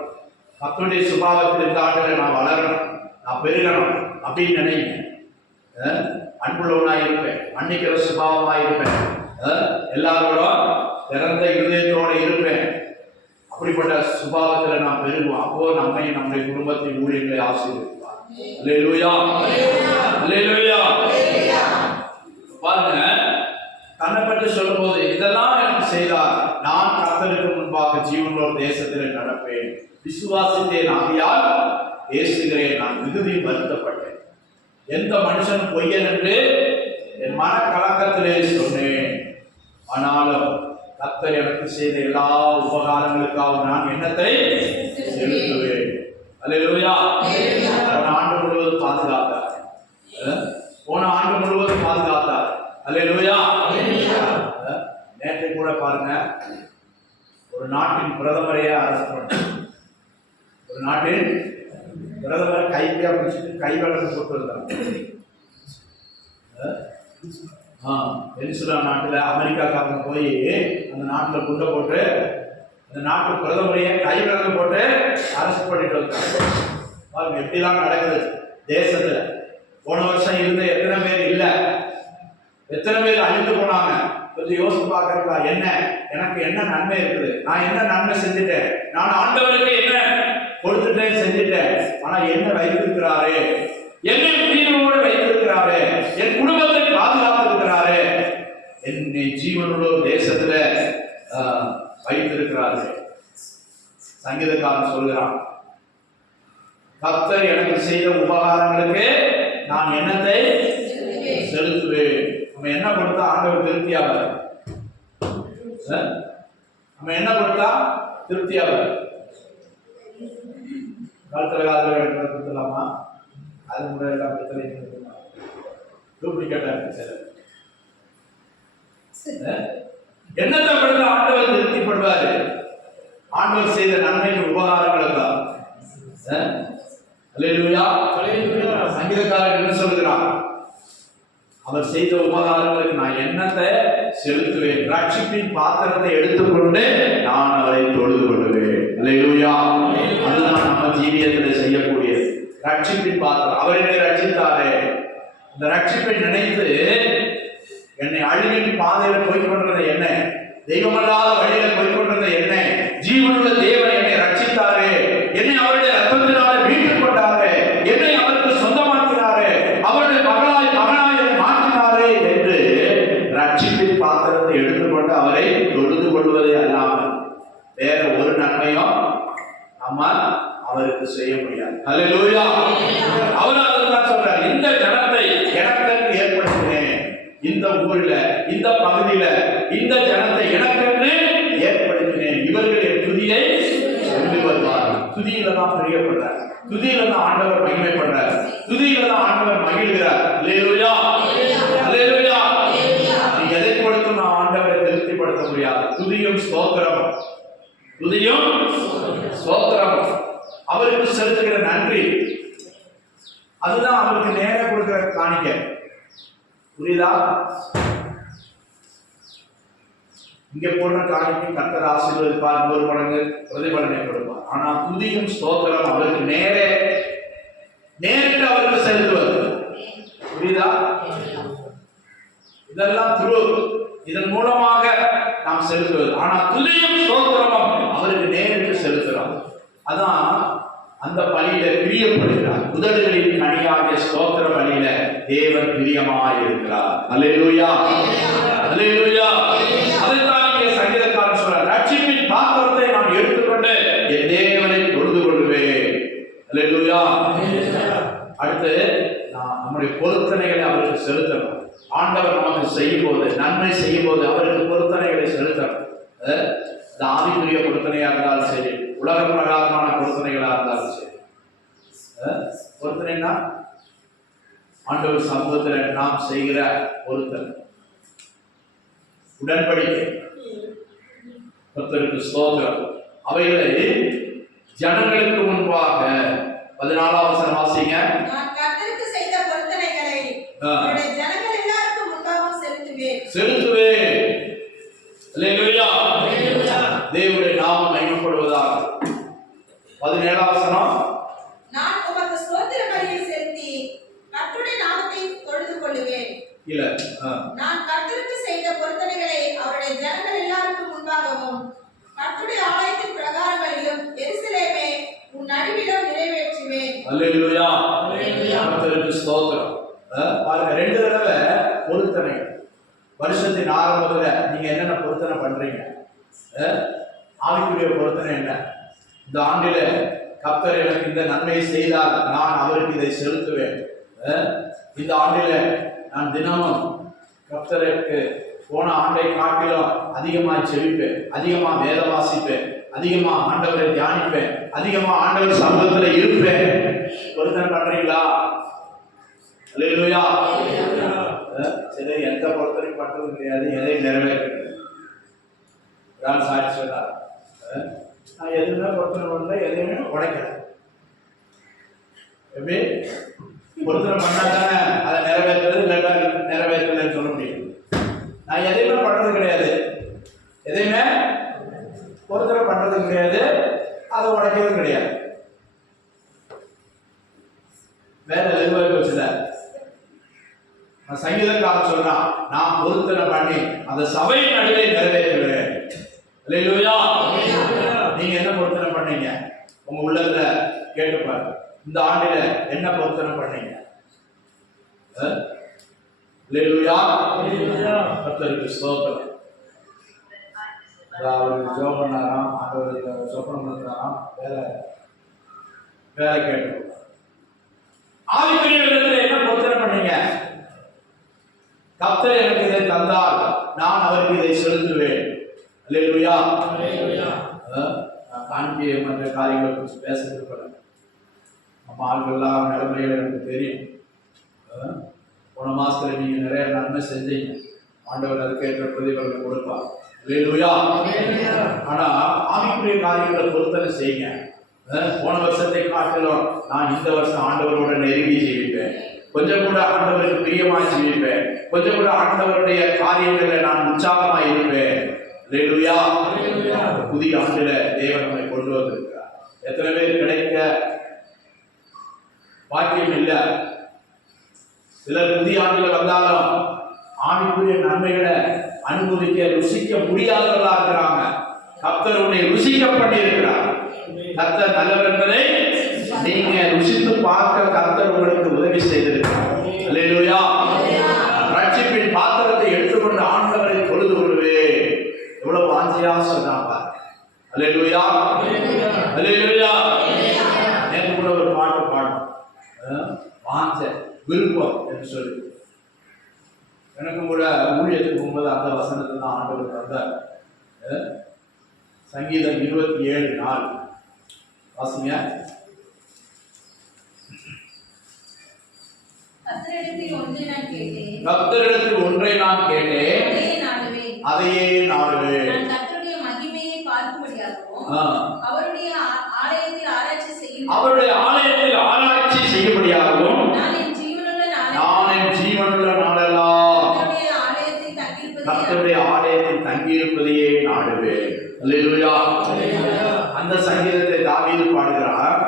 கர்த்தருடைய சுபாவத்தில் இந்த ஆண்டுல நான் வளரணும், நான் பெருகணும் அப்படின்னு நினைங்க. அன்புள்ளவனா இருப்பேன், மன்னிக்கிற சுபாவமா இருப்பேன், எல்லாரோட திறந்த இருதயத்தோட இருப்பேன். அப்படிப்பட்ட சுபாவத்துல நாம் பெருகுவோம். அப்போ நம்மை நம்முடைய குடும்பத்தின் ஊழியர்களை ஆசீர்வதிப்பார். அல்லேலூயா. அல்லேலூயா. பாருங்க, தன்னை பற்றி சொல்லும் போது இதெல்லாம் எனக்கு செய்தார், நான் கர்த்தருக்கு முன்பாக ஜீவனோர் தேசத்தில் நடப்பேன், விசுவாசித்தேன், ஆகையால் பேசுகிறேன், நான் மிகுதி வருத்தப்பட்டேன். எந்த மனுஷன் பொய்யன் என்று என் மன கலக்கத்திலே சொன்னேன். ஆனாலும் கர்த்தர் எனக்கு செய்த எல்லா உபகாரங்களுக்காக நான் எண்ணத்தை செலுத்துவேன். அல்லேலூயா. போன ஆண்டு முழுவதும் பாதுகாத்தார், போன ஆண்டு முழுவதும் பாதுகாத்தார். அல்லேலூயா. நேற்றை கூட பாருங்க, ஒரு நாட்டின் பிரதமரையே அரெஸ்ட் பண்ண, ஒரு நாட்டின் பிரதமர் கைப்பியா பிடிச்சிட்டு கை வளர்ந்து போட்டு இருந்தாங்க. வெனிசுலா நாட்டில் அமெரிக்காக்காரங்க போய் அந்த நாட்டில் குண்டை போட்டு அந்த நாட்டு பிரதமரையே கை வளர்ந்து போட்டு அரெஸ்ட் பண்ணிட்டு வந்தாங்க. பாருங்க எப்படிலாம் நடக்குது தேசத்துல. போன வருஷம் இருந்த எத்தனை பேர் இல்லை, எத்தனை பேர் அழிந்து போனாங்க. கொஞ்சம் யோசிச்சு பார்க்கறீங்களா? என்ன எனக்கு என்ன நன்மை இருக்குது, நான் என்ன நன்மை செஞ்சுட்டேன், நான் ஆண்டவருக்கு என்ன கொடுத்துட்டேன் செஞ்சுட்டேன். ஆனா என்ன வைத்திருக்கிறாரு, என்னை உயிரோடு வைத்திருக்கிறாரு, என் குடும்பத்தை பாதுகாத்திருக்கிறாரு, என்னை ஜீவனுள்ள தேசத்துல வைத்திருக்கிறாரு. சங்கீதக்காரன் சொல்கிறான், கர்த்தர் எனக்கு செய்த உபகாரங்களுக்கு நான் என்னத்தை செலுத்துவேன். நம்ம என்ன கொடுத்தா ஆண்டவர் திருப்தியாவார், நம்ம என்ன கொடுத்தா திருப்தியாவார். காலத்துல காலத்துல கொடுத்துடலாமா? அது முறையில் டூப்ளிகேட்டா இருக்கு சார். என்னத்தை கொடுத்தா ஆண்டவர் திருப்திப்படுவாரு? ஆண்டவர் செய்த நன்மைக்கு உபகாரங்களுக்கா? அல்லேலூயா. சங்கீதக்காரன் என்ன சொல்கிறான்? அவர் செய்த உபகாரங்களுக்கு நான் என்னத்தை செலுத்துவேன், ரட்சிப்பின் பாத்திரத்தை எடுத்துக்கொண்டு நான் அவரை தொழுது கொள்வேன். அல்லேலூயா. அதுதான் நம்ம ஜீவியத்தில் செய்யக்கூடியது. ரட்சிப்பின் பாத்திரம். அவர் என்னை ரட்சித்தாரே, இந்த ரட்சிப்பை நினைத்து என்னை அழிவின் பாதையில் போய்கொண்டது என்ன, தெய்வமல்லாத வழியில போய்கொண்டது என்ன, ஜீவனுள்ள தேவன் என்னை ரட்சித்தாரே, என்னை அவருடைய ரத்தத்தினாலே மீட்டுக் கொண்டாரே, என்னை அவருக்கு சொந்தமாக்கினாரே, அவருடைய மகனாய் மாற்றினாரே என்று ரட்சிப்பின் பாத்திரத்தை எடுத்துக்கொண்டு அவரை தொழுது கொள்வதே அல்லாமல் வேற ஒரு நன்மையும் நம்ம அவருக்கு செய்ய முடியாது. அல்லேலூயா. அவர் அதுதான் சொல்றார், இந்த ஜனத்தை எனக்கென்று ஏற்படுத்தினேன், இந்த ஊரில் இந்த பகுதியில இந்த ஜனத்தை எனக்கென்று ஏற்படுத்தினேன், இவர்கள் என் துதியை சொல்லி வருவார். துதியில தான் பிரியப்படுறார், துதியில தான் ஆண்டவர் மகிமைப்படுறார், துதியில தான் ஆண்டவர் மகிழ்கிறார். அல்லேலூயா. அல்லேலூயா. நீ எதை கொடுத்து நான் ஆண்டவரை திருப்திப்படுத்த முடியாது. துதியும் ஸ்தோத்திரம், துதியும் ஸ்தோத்திரம், அவருக்கு செலுத்துகிற நன்றி, அதுதான் அவருக்கு நேரம் கொடுக்கிற காணிக்க. புரியுதா? இங்க போடுற காணிக்கை கர்த்தர் ஆசீர்வதிப்பார், 100 மடங்கு பிரதிபலனை கொடுப்பார். ஆனா துதியும் ஸ்தோத்திரம் அவருக்கு நேரிட்டு அவருக்கு செலுத்துவது. புரியுதா? இதெல்லாம் இதன் மூலமாக நாம் செலுத்துவது. ஆனா துதியும் ஸ்தோத்திரமும் அவருக்கு நேரிட்டு செலுத்துறோம். அதான் அந்த பலியில பிரியப்படுகிறார். உதடுகளின் கனியாகிய ஸ்தோத்திர பலியில தேவன் பிரியமாய் இருக்கிறார். அல்லேலூயா. அல்லேலூயா. அதைத்தான் இங்கே சங்கீதக்காரன் சொல்றார், ரட்சிப்பின் பாத்திரத்தை நான் எடுத்துக்கொண்டு என் தேவனை தொழுது கொள்வேன். அல்லேலூயா. அடுத்து நம்முடைய பொருத்தனைகளை அவருக்கு செலுத்தணும். ஆண்டவர் நமக்கு செய்யும் போது, நன்மை செய்யும் போது அவருக்கு பொருத்தனைகளை செலுத்தணும். அது ஆவிக்குரிய பொருத்தனையா இருந்தாலும் சரி, உலக பிரகாரமான பொருத்தனைகளா இருந்தாலும் சரி. பொருத்தனைனா ஆண்டவர் சமூகத்தில் நாம் செய்கிற பொருத்தனை, உடன்படிக்கை. கர்த்தருக்கு ஸ்தோத்திரம். அவைகளை ஜனங்களுக்கு முன்பாக 14ஆம் வசனம் வாசிங்க. நான் கர்த்தருக்கு செய்த பொருத்தனைகளை அவருடைய ஜனங்கள் எல்லாருக்கும் முன்பாக செலுத்துவேன். அல்லேலூயா. தேவனுடைய நாமம் மகிமைப்படுவதாக. 17ஆம் வசனம். நான் உமக்கு ஸ்தோத்திர பலியை செலுத்தி கர்த்தருடைய நாமத்தை தொழுது கொள்ளுவேன். இல்ல, நான் கர்த்தருக்கு செய்த பொருத்தனைகளை அவருடைய ஜனங்கள் எல்லாருக்கும் முன்பாகவும் கர்த்தருடைய ஆலயத்தின் பிரகாரங்களிலும் எருசலேமே உன் நடுவிலும் நிறைவேற்றுவேன். அல்லேலூயா. கர்த்தருக்கு ஸ்தோத்திரம். பாருங்க, 2 தடவை பொருத்தனை. வருஷத்தின் ஆரம்பத்துல நீங்க என்னென்ன பொருத்தனை பண்றீங்க? ஆவிக்குரிய பொருத்தனை என்ன? இந்த ஆண்டில கர்த்தர் எனக்கு இந்த நன்மையை செய்தால் நான் அவருக்கு இதை செலுத்துவேன். இந்த ஆண்டில நான் தினமும் கர்த்தருக்கு போன ஆண்டை காட்டிலும் அதிகமாக செவிப்பேன், அதிகமாக வேத வாசிப்பேன், அதிகமாக ஆண்டவரை தியானிப்பேன், அதிகமாக ஆண்டவர் சமூகத்தில் இருப்பேன். பொருத்தனை பண்றீங்களா? அல்லேலூயா. சரி, எந்த பொருத்தனையும் பண்றது கிடையாது, எதையும் நிறைவேற்றது. சாட்சி சொன்னார், நான் எதுவுமே பொருத்தனை பண்ணல, எதையுமே உடைக்கல. எப்படி பொருத்தனை பண்ணா தானே அதை நிறைவேற்றுறது, இல்லாட்டா நிறைவேற்றலன்னு சொல்ல முடியும். நான் எதையுமே பண்றது கிடையாது, எதையுமே பொருத்தனை பண்றது கிடையாது, அதை உடைக்கிறது கிடையாது. வேற எதுவாக போச்சுல. சங்கீதக்காரன் சொல்றான், நான் பொருத்தனை பண்ணி அந்த சபையின் நடுவே நிறைவேற்றுகிறேன். அல்லேலூயா. நீங்க என்ன பொருத்தனை பண்ணீங்க? உங்க உள்ளத்துல கேட்டுப்பாரு, இந்த ஆண்டில என்ன பொருத்தனை பண்ணீங்க? அல்லேலூயா. கர்த்தருக்கு ஸ்தோத்திரம். அவருக்கு ஜெபம் பண்ணாராம், ஆண்டவருக்கு சொப்பனம் பண்ணாராம், வேலை கேட்டு. ஆவிக்குரிய விதத்தில் என்ன பொருத்தனை பண்ணீங்க? கர்த்தர் எனக்கு இதை தந்தால் நான் அவருக்கு இதை செலுத்துவேன். அல்லேலூயா. காணிக்கை மற்ற காரியங்களை குறித்து பேசுறது நம்ம ஆட்கள்லாம் நிலைமைகள் எனக்கு தெரியும். போன மாசத்துல நீங்க நிறைய நன்மை செஞ்சீங்க, ஆண்டவர் அதுக்கேற்ற பிரதிபலனை கொடுப்பார். அல்லேலூயா. ஆனா ஆவிக்குரிய காரியங்களை பொருத்தனை செய்யுங்க. போன வருஷத்தை காட்டிலும் நான் இந்த வருஷம் ஆண்டவரோட நெருங்கி ஜீவிப்பேன், கொஞ்சம் கூட ஆண்டவருக்கு பிரியமாய் ஜீவிப்பேன், கொஞ்சம் கூட ஆண்டவருடைய காரியங்களை நான் உற்சாகமாய் இருப்பேன். அல்லேலூயா. புதிய ஆண்டுல தேவன் நம்மை கொண்டு வந்திருக்கிறார். எத்தனை பேர் கிடைக்க பாக்கியம் இல்லை? சிலர் புதிய ஆண்டுல வந்தாலும் ஆவிக்குரிய நன்மைகளை அனுபவிக்க ருசிக்க முடியாதவர்களா இருக்கிறாங்க. கர்த்தர் உன்னை ருசிக்க பண்ணி இருக்கிறார். கர்த்தர் நல்லவர் என்பதை நீங்க ருசித்து பார்க்க கர்த்தர் உங்களுக்கு உதவி செய்திருக்கிறார். அல்லேலூயா. ரட்சிப்பின் பாத்திரத்தை எடுத்துக்கொண்டு ஆண்டவரை தொழுது கொள்வேன். எவ்வளவு வாஞ்சியா சொன்னாங்க. அல்லேலூயா. அல்லேலூயா. நேற்று கூட ஒரு பாட்டு பாடும், வாஞ்ச விருப்பம் என்று சொல்லி. எனக்கும் கூட ஊழியத்துக்கு போகும்போது அந்த வசனத்தை தான் ஆண்டவர் தந்தார். சங்கீதம் 27:4 வாசிங்க. கர்த்தரிடத்தில் ஒன்றை நான் கேட்டேன், அதையே நாடுவேன். நான் கர்த்தருடைய மகிமையை பார்க்கும்படியாகவும் அவருடைய ஆலயத்தில் ஆராய்ச்சி செய்யும்படியாகவும் நான் என் ஜீவனுள்ள நாளெல்லாம் கர்த்தருடைய ஆலயத்தில் தங்கியிருப்பதையே நாடுவேன். அல்லேலூயா. அந்த சங்கீதத்தை தாவீது பாடுகிறார்.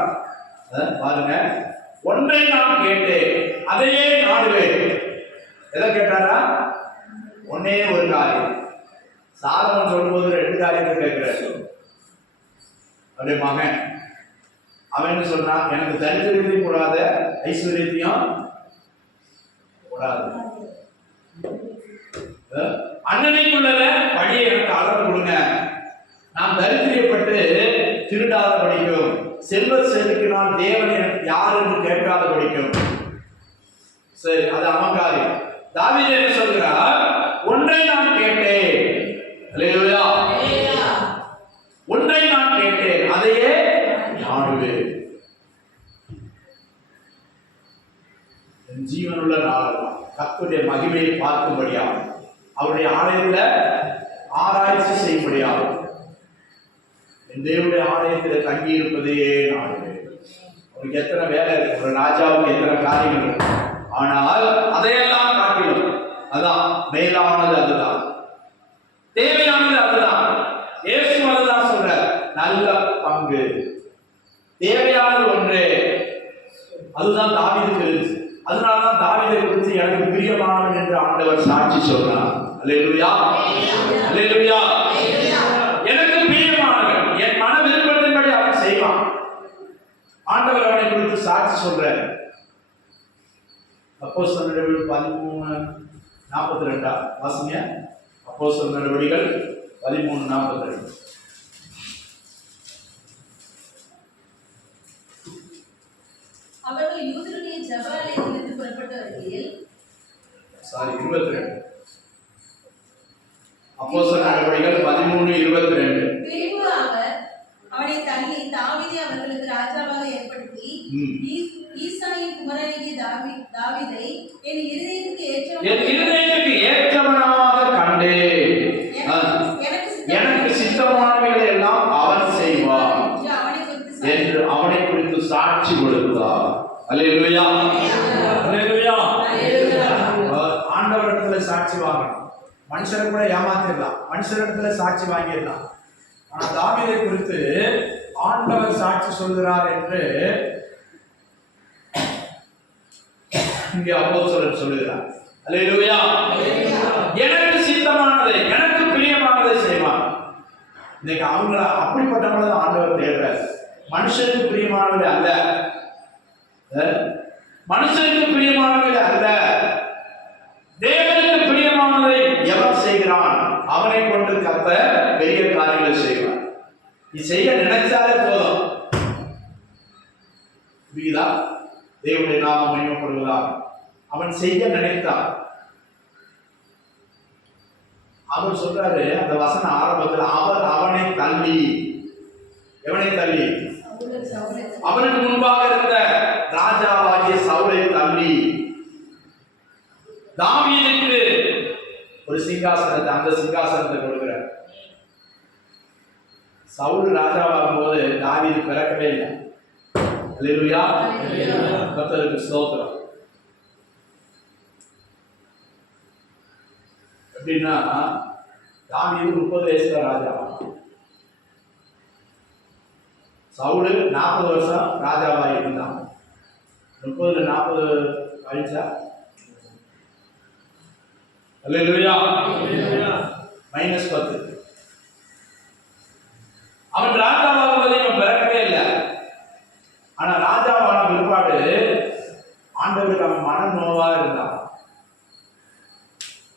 பாருங்க, ஒன்றை நான் கேட்டேன், அதையே நாடுவேன். எதை கேட்டாரா? ஒன்னே ஒரு காரியம். சாலமோன் சொல்லும்போது 2 காரியத்தை கேட்கிறார். அவருடைய மகன் அவன் சொன்னான், எனக்கு தரித்திரத்தையும் கூடாத, ஐஸ்வர்யத்தையும் கூடாது. அண்ணனைக்குள்ளத படியை எனக்கு அளவு கொடுங்க. நான் தரித்திரியப்பட்டு திருடாத படிக்கும், செல்வ செலுக்கினால் தேவன் யார் என்று கேட்காத படிக்கும், சரி, அது அவன் காரியம். தாவீது என்ன சொல்கிறார்? ஒன்றை நான் கேட்டேன். அல்லேலூயா. ஒன்றை நான் கேட்டேன், அதையே நாடுவேன். என் ஜீவனுள்ள நாளெல்லாம் கர்த்தருடைய மகிமையை பார்க்கும்படியாக, அவருடைய ஆலயத்தில் ஆராய்ச்சி செய்யும்படியாக, என் தேவனுடைய ஆலயத்தில் தங்கி இருப்பதையே நாடுவேன். அவருக்கு எத்தனை வேலை இருக்கு, ஒரு ராஜாவுக்கு எத்தனை காரியங்கள் இருக்கு. ஆனால் அதையெல்லாம் காட்டிலும் அதான் மேலானது, அதுதான் தேவையானது, அதுதான். இயேசு அதுதான் சொல்ற நல்ல பங்கு, தேவையானது ஒன்று. அதுதான் தாவீதுக்கு இருந்துச்சு. அதனாலதான் தாவீதை குறித்து எனக்கு பிரியமானவன் என்று ஆண்டவர் சாட்சி சொல்றார். அல்லேலூயா, அல்லேலூயா. எனக்கு பிரியமானவன், என் மன விருப்பத்தின்படி அவன் செய்வான். ஆண்டவர் அவனை குறித்து சாட்சி சொல்ற. அப்போஸ்தலர் நடவடிக்கைகள் 13:42 வாசிங்க. அப்போஸ்தலர் நடவடிக்கைகள் 13:42. அவர்கள் யூதருடைய ஜெப ஆலயத்திலிருந்து புறப்பட்டு வருகையில் 22. அப்போஸ்தலர் நடவடிக்கைகள் 13:22. பின்பு அவர் அவனை தள்ளி தாவீதை அவர்களுக்கு ராஜாவாக ஏற்படுத்தி, ஈசாயின் குமாரனாகிய தாவீதை என் இருதயத்துக்கு ஏற்றவனாக கண்டேன், எனக்கு சித்தமானவைகளை எல்லாம் அவன் செய்வான் என்று அவனை குறித்து சாட்சி கொடுத்தார். அல்லேலூயா, அல்லேலூயா. ஆண்டவரிடத்துல சாட்சி வாங்கணும். மனுஷரை கூட ஏமாத்திடலாம், மனுஷரிடத்துல சாட்சி வாங்கிடலாம். ஆனா தாவீதை குறித்து ஆண்டவர் சாட்சி சொல்கிறார் என்று இங்கே அப்போஸ்தலர் சொல்லுகிறார். அல்லேலூயா. எனக்கு சித்தமானதை, எனக்கு பிரியமானதை செய்வான். இன்னைக்கு அவங்கள அப்படிப்பட்டவங்கள தான் ஆண்டவர் தேடுறார். மனுஷனுக்கு பிரியமானது அல்ல, மனுஷனுக்கு பிரியமானது அல்ல, தேவனுக்கு பிரியமானதை எவன் செய்கிறான் அவனை கொண்டு கர்த்தர் பெரிய காரியங்களை செய்வார். நீ செய்ய நினைச்சாலே போதும். புரியுதா? தேவனுடைய நாமம் மகிமைப்படுவதா? அவன் செய்ய நினைத்தான். அவர் சொல்றாரு அந்த வசன ஆரம்பத்தில், அவர் அவனை தள்ளி, எவனை தள்ளி? அவனுக்கு முன்பாக இருந்த ராஜாவாகிய சவுலை தள்ளி தாவீதுக்கு ஒரு சிங்காசனத்தை, அந்த சிங்காசனத்தை கொடுக்கிறார். சவுல் ராஜாவாகும் போது தாவீது பிறக்கவே இல்லை. அல்லேலூயா, கர்த்தருக்கு ஸ்தோத்திரம். எப்படின்னா தாவீது 30 வயசுல ராஜாவா, சவுல் 40 வருஷம் ராஜாவா இருந்தான். 30ல 40 கழிச்சா அல்லேலூயா -10. அவன் ராஜாவாகும் போது இவன் பிறக்கவே இல்லை. ஆனா ராஜாவான பிற்பாடு ஆண்டவருக்கு அவன் மன நோவா இருந்தான்.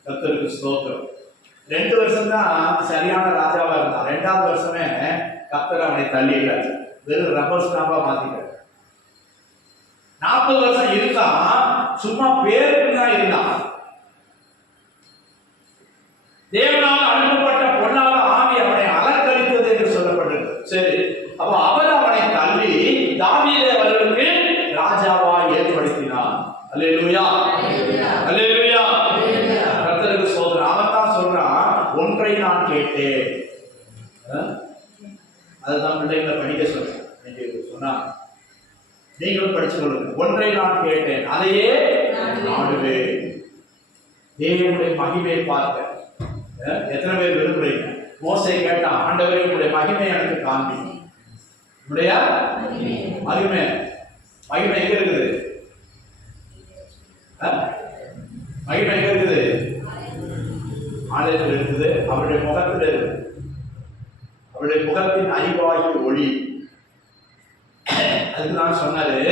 கர்த்தருக்கு ஸ்தோத்திரம். 2 வருஷம் தான் சரியான ராஜாவா இருந்தான். 2வது வருஷமே கர்த்தர் அவனை தள்ளிட்டார், வெறும் ரப்பர் ஸ்டாம்பா மாத்திட்டார். 40 வருஷம் இருந்தான், சும்மா பேருக்கு தான் இருந்தான். தேவனால் அனுப்பப்பட்ட பொன்னால ஆவி அவனை அலங்கரித்தது என்று சொல்லப்பட்டது. சரி, அப்ப அவர் அவனை தள்ளி தாவீதை அவர்களுக்கு ராஜாவா ஏற்படுத்தினார். அல்லேலூயா, அல்லேலூயா. கர்த்தருக்கு ஸ்தோத்திரம். அவன் தான் சொல்றான், ஒன்றை நான் கேட்டேன். அதுதான் பிள்ளைகளை படிக்க சொல்றேன். சொன்னா நீங்களும் படிச்சு கொள்ளுங்க. ஒன்றை நான் கேட்டேன், அதையே நாடுவேன். தேவனுடைய மகிமையை பார்க்க எத்தனை பேர் விரும்புறீங்க? மோசே கேட்டான், ஆண்டவரே உங்களுடைய மகிமை எனக்கு காண்பி. உடைய மகிமை, மகிமை எங்க இருக்குது? மகிமை எங்க இருக்குது? ஆலயத்தில் இருக்குது. அவருடைய முகத்தில் இருக்குது. அவருடைய முகத்தின் அறிவாகி ஒளி. அதுதான் சொன்னாரு,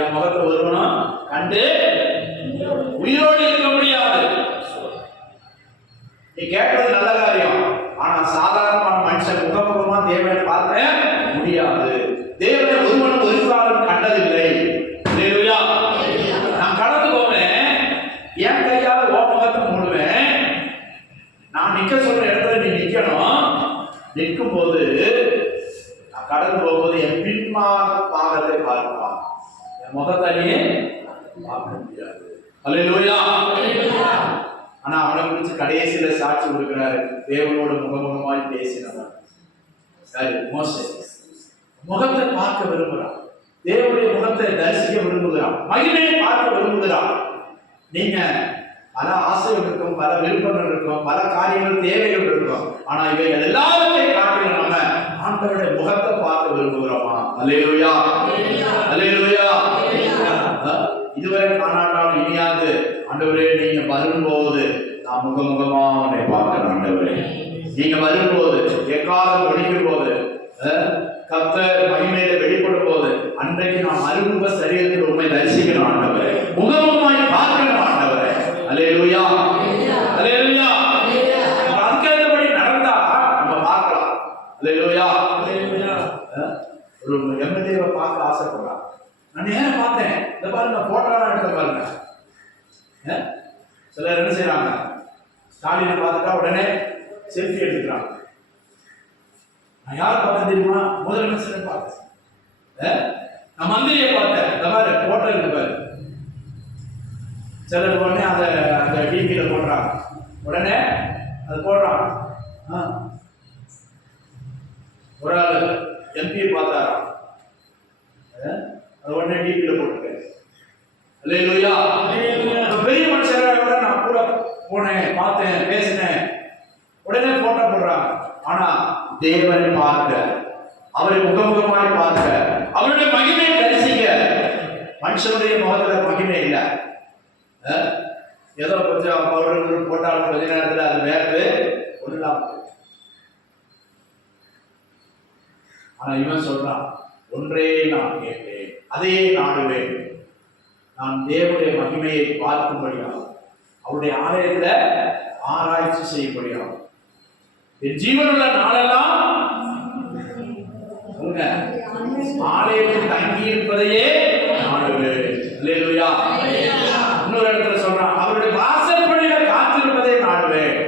என் முகத்தை ஒருவனும் கண்டு உயிரோடு இருக்க முடியாது. நீ கேட்கறது நல்ல காரியம், ஆனா சாதாரணமான மனுஷன் முகமுகமா தேவனை பார்க்க முடியாது. தேவனை ஒருவனும் ஒரு காலம் கண்டதில்லை. நான் கடந்து போவேன், பாகத்தை பார்ப்பான், என் முகத்தனியே பார்க்க முடியாது. அல்லேலூயா. ஆனா அவனை குறித்து கடைசியில சாட்சி கொடுக்கிறாரு, தேவனோடு முகமுகமாய் பேசினவன் சரி மோசே. முகத்தை பார்க்க விரும்புகிறான், தேவனுடைய முகத்தை தரிசிக்க விரும்புகிறான், மகிமையை பார்க்க விரும்புகிறான். நீங்க பல ஆசைகள் இருக்கும், பல விருப்பங்கள் இருக்கும், பல காரியங்கள் தேவைகள் இருக்கும். ஆனா இவைகள் எல்லாத்தையும் காட்டிலும் நம்ம ஆண்டவருடைய முகத்தை பார்க்க விரும்புகிறோமா? அல்லேலூயா, அல்லேலூயா. இதுவரை காணாட்டாலும் இனியாது ஆண்டவரே நீங்க வரும்போது நான் முகமுகமா அவனை பார்க்கிறேன். ஆண்டவரே நீங்க வரும்போது, எக்காலம் ஒழிக்கும் போது, கர்த்தர் மகிமையில வெளிப்படும் போது, அன்றைக்கு நாம் மறுமுக சரீரத்தில் உண்மை தரிசிக்கணும். ஆண்டவரே முகமுகமாய் பார்க்கணும். ஆண்டவரே அல்லேலூயா, அல்லேலூயா. அதுக்கேற்றபடி நடந்தா நம்ம பார்க்கலாம். அல்லேலூயா. ஒரு எம்எல்ஏவை பார்க்க ஆசைப்படுறான். நான் நேரம் பார்த்தேன், இந்த பாருங்க போட்டோலாம் எடுத்த பாருங்க. சிலர் என்ன செய்யறாங்க, ஸ்டாலினை பார்த்துட்டா உடனே செல்ஃபி எடுத்துக்கிறாங்க. நான் யாரை பார்த்தேன் தெரியுமா? முதலமைச்சரை பார்த்தேன், நான் மந்திரியை பார்த்தேன், இந்த மாதிரி போட்டோ இருக்கு பாரு. சிலர் உடனே அதை அந்த டிவியில போடுறாங்க, உடனே அதை போடுறாங்க. ஒரு ஆள் எம்பியை பார்த்தாராம், அது உடனே டிவியில போட்டுருக்கேன். அல்லேலூயா. பெரிய மனுஷரோட நான் கூட போனேன், பார்த்தேன், பேசினேன், உடனே போட்டோ போடுறாங்க. ஆனா தேவனை பார்க்க, அவரை முகமுகமாய் பார்க்க, அவருடைய மகிமையை தரிசிக்க மனுஷனுடைய முகத்துல மகிமை இல்லை. ஏதோ கொஞ்சம் பவுடர் போட்டாலும் கொஞ்ச நேரத்தில் அது வேறு ஒன்றுலாம். ஆனா இவன் சொல்றான், ஒன்றே நான் கேட்பேன், அதையே நாடுவேன், நான் தேவனுடைய மகிமையை பார்க்கும்படியாகும், அவருடைய ஆலயத்துல ஆராய்ச்சி செய்யும்படியாகும், என் ஜீவனுள்ள நாளெல்லாம் ஆலயத்தில் தங்கி இருப்பதையே நாடுவேன். அல்லேலூயா. இன்னொரு இடத்துல சொல்றான், அவருடைய வாசற்படியில காத்திருப்பதை நாடுவேன்.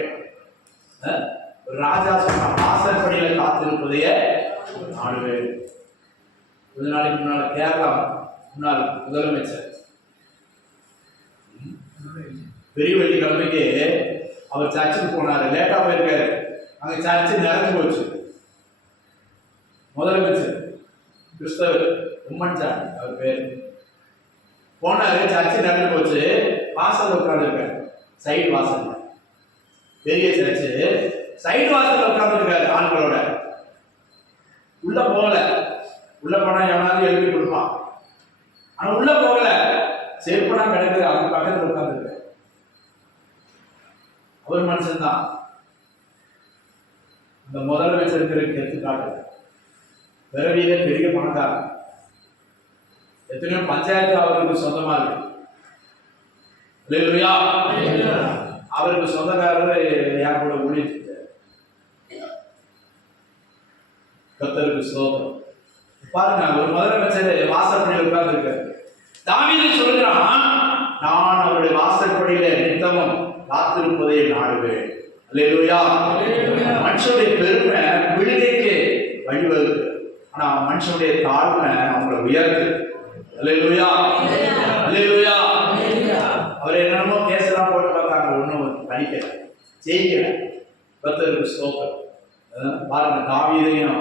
ஒரு ராஜா சொல்றான், வாசற்படியில காத்திருப்பதையே நாடுவேன். கொஞ்ச நாளைக்கு முன்னால கேரளா முன்னாள் முதலமைச்சர் பெரிய வெள்ளிக்கிழமைக்கு அவர் சர்ச்சுக்கு போனாரு, லேட்டா போயிருக்காரு. அங்க சர்ச்சு நிறைஞ்சு போச்சு. முதலமைச்சர் கிறிஸ்தவர் உம்மன்சாமி அவர் பேர். போனாரு, சர்ச்சு நிறைஞ்சு போச்சு. வாசல் உட்கார்ந்துருக்காரு, சைடு வாசல், பெரிய சர்ச்சு, சைடு வாசல் உட்கார்ந்துருக்காரு ஆண்களோட. உள்ள போகல, உள்ள போனா எவனாவது எழுதி கொடுப்பான். ஆனா உள்ள போகல, செருப்பனா கிடக்குது, அவங்க பக்கத்துல உட்கார்ந்துருக்காரு. அவர் மனுஷன் தான். இந்த முதலமைச்சருக்கு எடுத்துக்காட்டு. பிறவியில பெரிய பணக்காரர், எத்தனையோ பஞ்சாயத்து அவருக்கு சொந்தமா இருக்கு. அல்லேலூயா. அவருக்கு சொந்தக்காரர் யார் கூட ஊழியர், கர்த்தருக்கு ஸ்தோத்திரம். பாருங்க, ஒரு முதலமைச்சர் வாசற்படியில் உட்கார்ந்து இருக்காரு. தாவீது சொல்கிறான், நான் அவருடைய வாசற்படியில நித்தமும் காத்திருப்பதை நாடுவேன். அல்லேலூயா. மனுஷனுடைய பெருமை விடுதலைக்கு வழிவகுக்கு, ஆனா மனுஷனுடைய தாழ்மை அவங்களை உயர்த்து. அல்லேலூயா, அல்லேலூயா. அவர் என்னென்னமோ கேசெல்லாம் போட்டு பார்த்தாங்க, ஒன்றும் படிக்கல, ஜெயிக்கல. கர்த்தருக்கு ஸ்தோத்திரம். பாருங்க, தாவீதையும்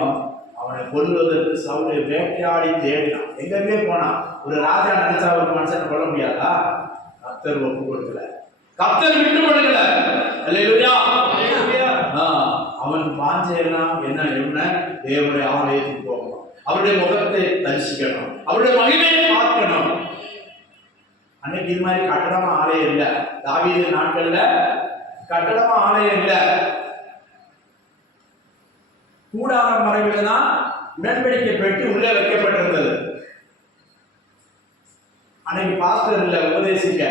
அவனை கொல்வதற்கு சவுலை வேட்டையாடி தேடினான், எங்கேயுமே போனான். ஒரு ராஜா நினைச்சா ஒரு மனுஷனை கொல்ல முடியாதா? கர்த்தர் ஒப்பு கொடுக்கல, கர்த்தர் விட்டு கொடுக்கல. அல்லேலூயா. அவன் வாஞ்சையெல்லாம் என்ன தேவனுடைய ஆலயத்துக்கு போகணும், அவருடைய முகத்தை தரிசிக்கணும், அவருடைய மகிமையை பார்க்கணும். அன்னைக்கு இது மாதிரி கட்டடமா ஆலயம் இல்லை. தாவீது நாட்கள்ல கட்டடமா ஆலயம் இல்லை. கூடார மறைவில தான் உடன்படிக்கை பெட்டி உள்ளே வைக்கப்பட்டிருந்தது. அன்னைக்கு பாஸ்டர் இல்ல, உபதேசிக்க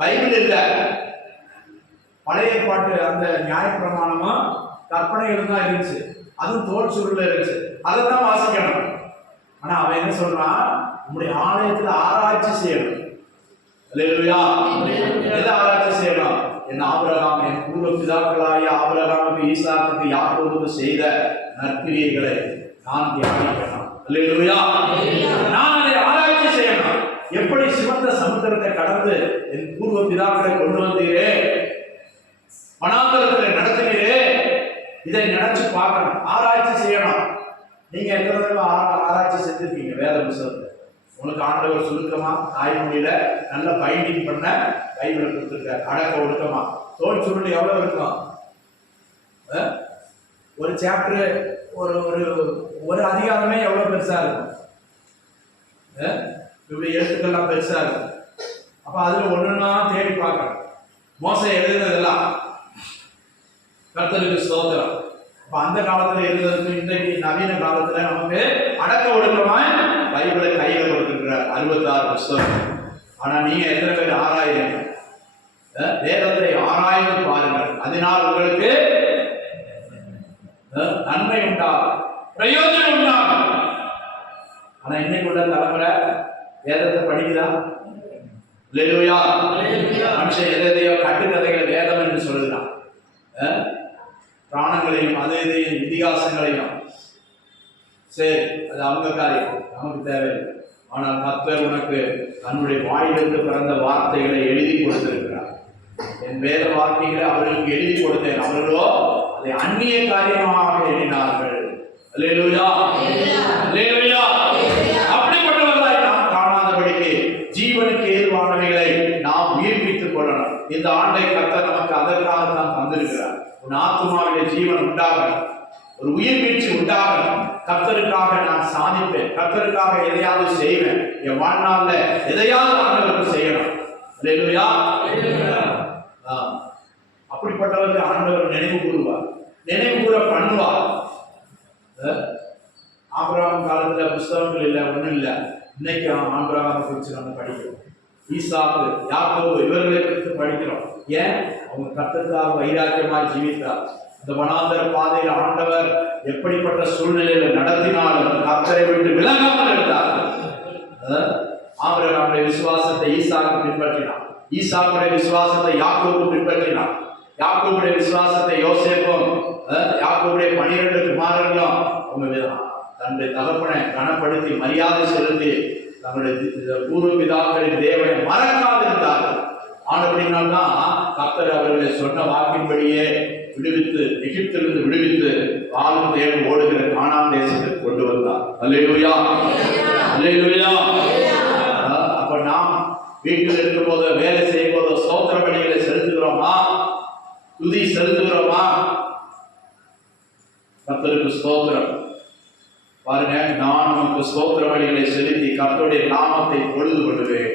பைபிள் இல்ல, பழைய பாட்டு அந்த நியாயப்பிரமாணமும் கற்பனைகள் தான் இருந்துச்சு, அதுவும் தோல் சுருள்ல இருந்துச்சு, அதை தான் வாசிக்கணும். ஆனா அவன் என்ன சொல்றான், உங்களுடைய ஆலயத்துல ஆராய்ச்சி செய்யணும். அல்லேலூயா. எதை ஆராய்ச்சி செய்யணும்? என் ஆபிரகாம், என் பூர்வ பிதாக்களாகிய ஆபிரகாமுக்கு, ஈசாக்குக்கு, யாக்கோபுக்கு செய்த நற்கிரியைகளை நான் தியானிக்கணும். அல்லேலூயா. நான் அதை ஆராய்ச்சி செய்யணும். எப்படி சிவந்த சமுத்திரத்தை கடந்து என் பூர்வ பிதாக்களை கொண்டு வந்தீரே, வனாந்தரத்தில் நடத்தினீரே, இதை நினைச்சு பார்க்கணும், ஆராய்ச்சி செய்யணும். நீங்க எத்தனை தடவை ஆராய்ச்சி செஞ்சிருக்கீங்க வேத புத்தகத்தை? உங்களுக்கு ஆண்டவர் சுருக்கமா தாய்மொழியில நல்ல பைண்டிங் பண்ண பைபிளை கொடுத்துருக்காரு. அடக்க ஒழுக்கமா தோல் சுருள் எவ்வளவு இருக்கும்? ஒரு சாப்டர், ஒரு ஒரு ஒரு அதிகாரமே எவ்வளவு பெருசா இருக்கும்? இப்படி எழுத்துக்கள்லாம் பெருசா இருக்கும். அப்ப அதுல ஒண்ணுன்னா தேடி பார்க்கணும். மோசை எழுதுனதெல்லாம் கர்த்தருக்கு ஸ்தோத்திரம். அப்ப அந்த காலத்துல இருந்ததுக்கு இன்றைக்கு நவீன காலத்துல நமக்கு அடக்க ஒடுக்கமாய் பைபிளை கையில கொடுத்துருக்கிறார் 66 புத்தகம். ஆனா நீங்க எத்தனை பேர் ஆராயுறீங்க? வேதத்தை ஆராய்ந்து பாருங்கள், அதனால் உங்களுக்கு நன்மை உண்டாகும், பிரயோஜனம் உண்டாகும். ஆனா இன்னைக்கு உள்ள தலைமுறை வேதத்தை படிக்குதா? அல்லேலூயா. மனுஷன் எதையோ கட்டுக்கதைகளை வேதம் என்று சொல்லுகிறான். பிராணங்களையும் அது இதையும் இதிகாசங்களையும், சரி அது அவங்க காரியம், நமக்கு தேவையில்லை. ஆனால் கர்த்தர் உனக்கு தன்னுடைய வாயிலிருந்து பிறந்த வார்த்தைகளை எழுதி கொடுத்திருக்கிறார். என் வேத வார்த்தைகளை அவர்களுக்கு எழுதி கொடுத்தேன், அவர்களோ அதை அந்நிய காரியமாக எண்ணினார்கள். அல்லேலூயா, அல்லேலூயா. அப்படிப்பட்டவர்களாய் நாம் காணாதபடிக்கு ஜீவனுக்கு ஏதுவானவைகளை நாம் உயிர்ப்பித்துக் கொள்ளணும். இந்த ஆண்டை கர்த்தர் நமக்கு அதற்காக தான் தந்திருக்கிறார். உன் ஆத்துமாவிலே ஜீவன் உண்டாகணும், ஒரு உயிர் மீட்சி உண்டாகணும். கர்த்தருக்காக நான் சாதிப்பேன், கர்த்தருக்காக எதையாவது செய்வேன், என் வாழ்நாள்ல எதையாவது ஆண்டவருக்கு செய்யணும். அல்லேலூயா. அப்படிப்பட்டவர்கள் ஆண்டவர் நினைவு கூறுவார், நினைவு கூற பண்ணுவார். ஆபிரகாம் காலத்துல புஸ்தகங்கள் இல்லை, ஒண்ணும் இல்லை. இன்னைக்கு ஆபிரகாமை குறித்து நம்ம படிக்கிறோம், ஈசாக்கு, யாக்கோபு இவர்களை குறித்து படிக்கிறோம். ஏன்? அவங்க கர்த்தருக்காக வைராக்கியமாய் ஜீவித்தார். இந்த வனாந்தர பாதையில் ஆண்டவர் எப்படிப்பட்ட சூழ்நிலையில நடத்தினாலும் கர்த்தரை விட்டு விலகாமல் இருந்தார். ஆபிரகாமுடைய விசுவாசத்தை ஈசாக்கு பின்பற்றினார், ஈசாக்குடைய விசுவாசத்தை யாக்கோபு பின்பற்றினார், யாக்கோபுடைய விசுவாசத்தை யோசேப்பும், யாக்கோபுடைய 12 குமாரர்களும் அவங்க தன்னுடைய தகப்பனை கனப்படுத்தி மரியாதை செலுத்தி தங்களுடைய பூர்வ பிதாக்களின் தேவனை மறக்காதிருந்தார்கள். ஆனபடினால்தான் கர்த்தர் அவர்களை சொன்ன வாக்கின்படியே விடுவித்து, எகிப்திலிருந்து விடுவித்து பாலும் தேவன் ஓடுகிற கானான் தேசத்துக்கு கொண்டு வந்தார். அல்லேலூயா, அல்லேலூயா. அப்ப நாம் வீட்டில் இருக்கும் போது, வேலை செய்யும் போது ஸ்தோத்திர பலிகளை செலுத்துகிறோமா? துதி செலுத்துகிறோமா? கர்த்தருக்கு ஸ்தோத்திரம். பாருங்க, நான் உனக்கு ஸ்தோத்திர பலிகளை செலுத்தி கர்த்தருடைய நாமத்தை பொழுது கொள்ளுவேன்.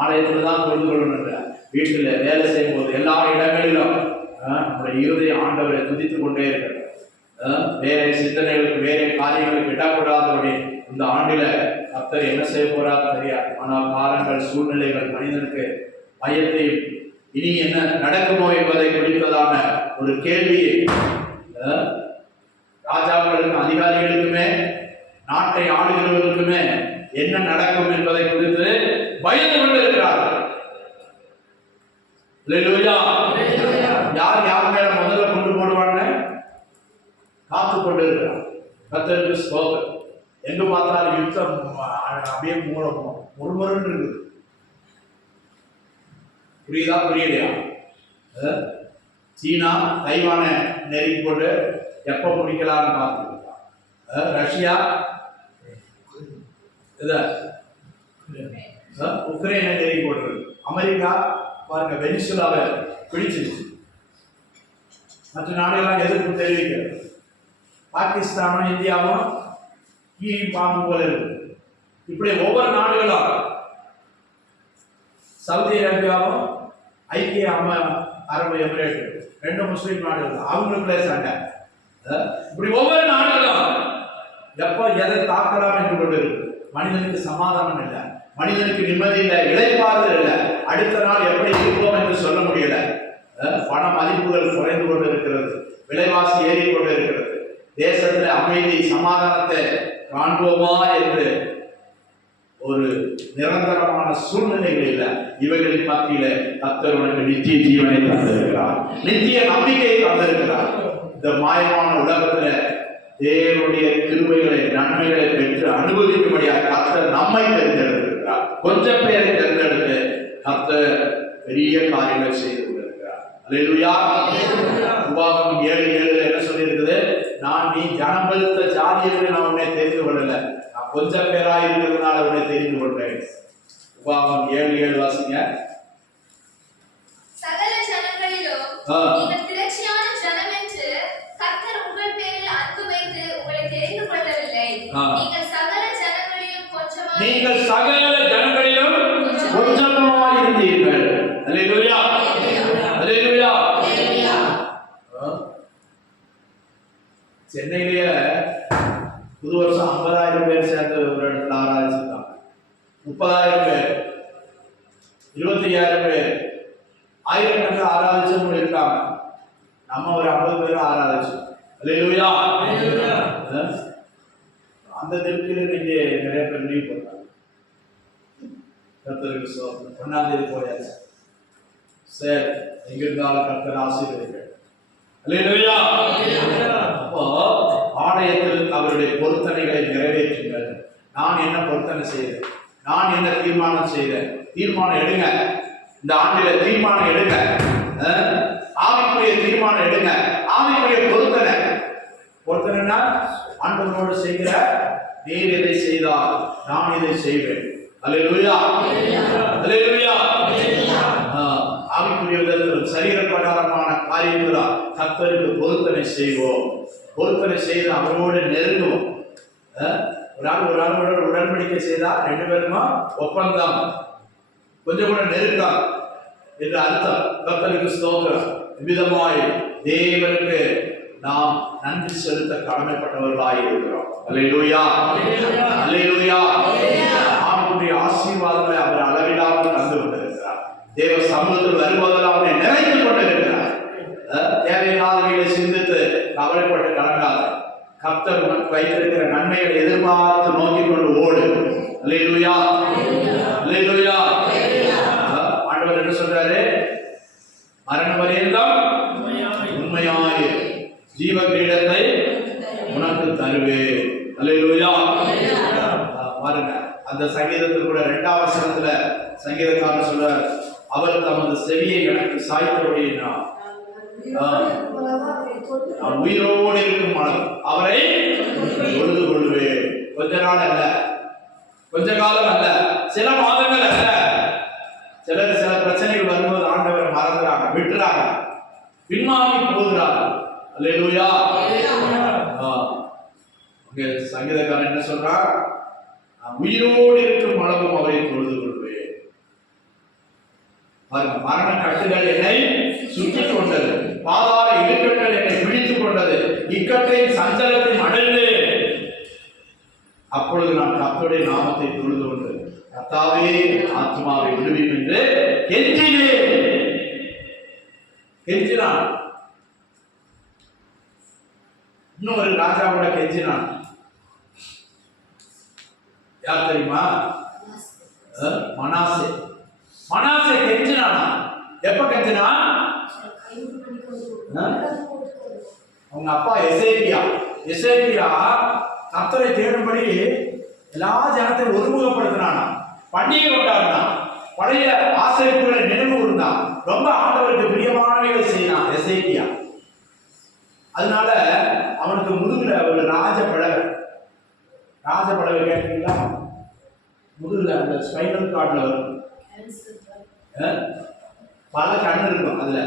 ஆலயத்துல தான் பொழுது கொள்ளணும், வீட்டில் வேலை செய்யும் போது எல்லா இடங்களிலும் நம்முடைய இருதய ஆண்டவரை துதித்துக் கொண்டே இருக்கிற, வேற சிந்தனைகளுக்கு வேற காரியங்களுக்கு இடக்கூடாதபடி இந்த ஆண்டில கர்த்தர் என்ன செய்ய போறாரு தெரியாது. ஆனால் காலங்கள், சூழ்நிலைகள் மனிதனுக்கு பயத்தையும் இனி என்ன நடக்குமோ என்பதை குறித்ததான ஒரு கேள்வியை ராஜாக்களுக்கும் அதிகாரிகளுக்குமே நாட்டை ஆளுகிறவர்களுக்குமே என்ன நடக்கும் என்பதை குறித்து பயந்து கொண்டு இருக்கிறார்கள். யார் யார் மேல முதல்ல கொண்டு போடுவாங்க காத்து கொண்டு இருக்கிறார். கர்த்தருக்கு ஸ்தோத்திரம். எங்க பார்த்தாலும் யுத்தம் அப்படியே முறுமுறுன்னு இருக்குது. புரியுதா புரியலையா? சீனா தைவானை நெருங்கி போட்டு எப்ப முடிக்கலாம்னு பார்த்துருக்கா. ரஷ்யா உக்ரைனை நெருங்கி போடுறது. அமெரிக்கா பாருங்க வெனிசுலாவை பிடிச்சிருச்சு. மற்ற நாடுகள்லாம் எதிர்ப்பு தெரிவிக்கிறது. பாகிஸ்தானும் இந்தியாவும் கீழ் பாம்பு போல இருக்கு. இப்படி ஒவ்வொரு நாடுகளும், சவுதி அரேபியாவும் ஐக்கிய அரபு எமிரேட் 2 முஸ்லீம் நாடுகள், அவங்களுக்குள்ளே சண்டை. இப்படி ஒவ்வொரு நாடுகளும் எப்ப எதை தாக்கலாம் என்று கொண்டு இருக்கு. மனிதனுக்கு சமாதானம் இல்லை, மனிதனுக்கு நிம்மதி இல்லை, இளைப்பாறுதல் இல்லை. அடுத்த நாள் எப்படி இருப்போம் என்று சொல்ல முடியல. பண மதிப்புகள் குறைந்து கொண்டு இருக்கிறது, விலைவாசி ஏறிக்கொண்டு இருக்கிறது. தேசத்துல அமைதி சமாதானத்தை காண்போமா என்று ஒரு நிரந்தரமான சூழ்நிலைகள் இல்லை. இவைகளின் மத்தியில கர்த்தர் உனக்கு நித்திய ஜீவனை தந்திருக்கிறார், நித்திய நம்பிக்கையை தந்திருக்கிறார். இந்த மாயமான உலகத்துல தேவனுடைய கிருபைகளை நன்மைகளை பெற்று அனுபவிக்கும்படியாக கர்த்தர் நம்மை தேர்ந்தெடுத்திருக்கிறார். கொஞ்சம் பேரை தேர்ந்தெடுத்து கர்த்தர் பெரிய காரியங்கள் செய்து கொண்டிருக்கிறார். அல்லேலூயா. உபாகமம் 7:7 என்ன சொல்லியிருக்குது? நீ ஜனம் பெருத்த ஜாதியை நான் உன்னை தெரிந்து கொள்ளல, நான் கொஞ்சம் பேரா இருக்கிறதுனால உன்னை தெரிந்து கொண்டேன். உபாகமம் 7:7 வாசிங்க. சகல ஜனங்களிலும் நீங்கள் திரட்சியான ஜனம் என்று கர்த்தர் உங்கள் பேரில் அன்பு வைத்து உங்களை தெரிந்து கொள்ளவில்லை. நீங்கள் சகல ஜனங்களிலும் கொஞ்சமாய் இருந்தீர்கள். அல்லேலூயா. அல்லேலூயா. சென்னையிலேயே புது வருஷம் 50,000 பேர் சேர்ந்து ஒரு இடத்துல ஆராதிச்சிருக்காங்க. 30,000 பேர், 25,000 பேர், ஆயிரக்கணக்கில் ஆராதிச்சவங்க இருக்காங்க. நம்ம ஒரு 50 பேர் ஆராதிச்சோம். அல்லேலூயா. அந்த திருப்தியில நீங்க நிறைய பேர் லீவ் போட்டாங்க. கர்த்தருக்கு ஸ்தோத்திரம். 1ஆம் தேதி போயாச்சு. சரி, எங்க இருந்தாலும் கர்த்தர் ஆசீர்வதிங்க. அல்லேலூயா. அப்போ ஆலயத்தில் அவருடைய பொருத்தனைகளை நிறைவேற்றுங்கள். நான் என்ன பொருத்தனை செய்தேன், நான் என்ன தீர்மானம் செய்தேன், தீர்மானம் எடுங்க. இந்த ஆண்டில தீர்மானம் எடுங்க. ஆவிக்குரிய தீர்மானம் எடுங்க. ஆவிக்குரிய பொருத்தனை. பொருத்தனைனா ஆண்டவரோடு செய்கிற, நீர் இதை செய்தால் நான் இதை செய்வேன். அல்லேலூயா. அல்லேலூயா. ஆவிக்குரிய சரீர பிரகாரமான காரியங்களா கர்த்தருக்கு பொருத்தனை செய்வோம். பொருத்தனை செய்து அவரோடு நெருங்குவோம். ஒரு ஆளோட உடன்படிக்கை செய்தா 2 பேருமா ஒப்பந்தம், கொஞ்சம் கூட நெருக்கம் என்று அர்த்தம். கர்த்தருக்கு ஸ்தோத்திரம். விதமாய் தேவனுக்கு நாம் நன்றி செலுத்த கடமைப்பட்டவர்களாய் இருக்கிறோம். அல்லேலூயா. அல்லேலூயா. ஆவிக்குரிய ஆசீர்வாதங்களை அவர் அளவிடாமல் தந்து கொண்டிருக்கிறார். தேவ சமூகத்தில் வருவதெல்லாம் அவனை நிறைந்து கொண்டிருக்கிறார். தேவையில்லாதவைகளை சிந்தித்து கவலைப்பட்டு கடங்காத. கர்த்தர் உனக்கு வைத்திருக்கிற நன்மைகளை எதிர்பார்த்து நோக்கி கொண்டு ஓடு. அல்லேலூயா. அல்லேலூயா. ஆண்டவர் என்ன சொல்றாரு? மரண பரியந்தம் உண்மையாய் ஜீவ கிரீடத்தை உனக்கு தருவேன். அல்லேலூயா. பாருங்க, அந்த சங்கீதத்தில் கூட 2ஆம் வசனத்துல சங்கீதக்காரர் சொல்றார், அவர் தமது செவியை எனக்கு சாய்த்தபடி நான் உயிரோடு இருக்கும் அளவு அவரை தொழுது கொள்வேன். கொஞ்ச நாள் அல்ல, கொஞ்ச காலம் அல்ல, சில மாதங்கள் அல்ல. சில பிரச்சனைகள் வரும்போது ஆண்டவரை மறந்துறாங்க, விட்டுறாங்க, பின்வாங்கி போகிறாங்க. அல்லேலூயா. சங்கீதக்காரன் என்ன சொல்றார்? உயிரோடு இருக்கும் அளவும் அவரை தொழுது கொள்வேன். மரண கட்டுகள் என்னை சுற்றி கொண்டது, பாதாள இடுக்கண்கள் என்னை பிடித்துக் கொண்டது, இக்கட்டையும் சஞ்சலத்தையும் அடைந்து அப்பொழுது நான் கர்த்தருடைய நாமத்தை தொழுது கொண்டு கர்த்தாவே ஆத்மாவை விடுவியும் என்று கெஞ்சினான். இன்னொரு ராஜாவோட கெஞ்சினான். யார் தெரியுமா? மனாசே. மனாசே கெஞ்சினானா? எப்ப கெஞ்சினா? அவங்க அப்பா எசேக்கியா கர்த்தரை தேடும்படி எல்லா ஜனத்தையும் ஒருமுகப்படுத்தினானா, பண்டிகை கொண்டாடினான், பழைய ஆசரிப்புகளை நினைவு கூர்ந்தான், ரொம்ப ஆண்டவருக்கு பிரியமானவைகளை செய்யலாம் எசேக்கியா. அதனால அவனுக்கு முதுகுல ஒரு ராஜபடவை கேட்டீங்களா? முதுகுல அந்த ஸ்பைனல் கார்ட்ல வரும், பல கண்ணு இருக்கும், அதுல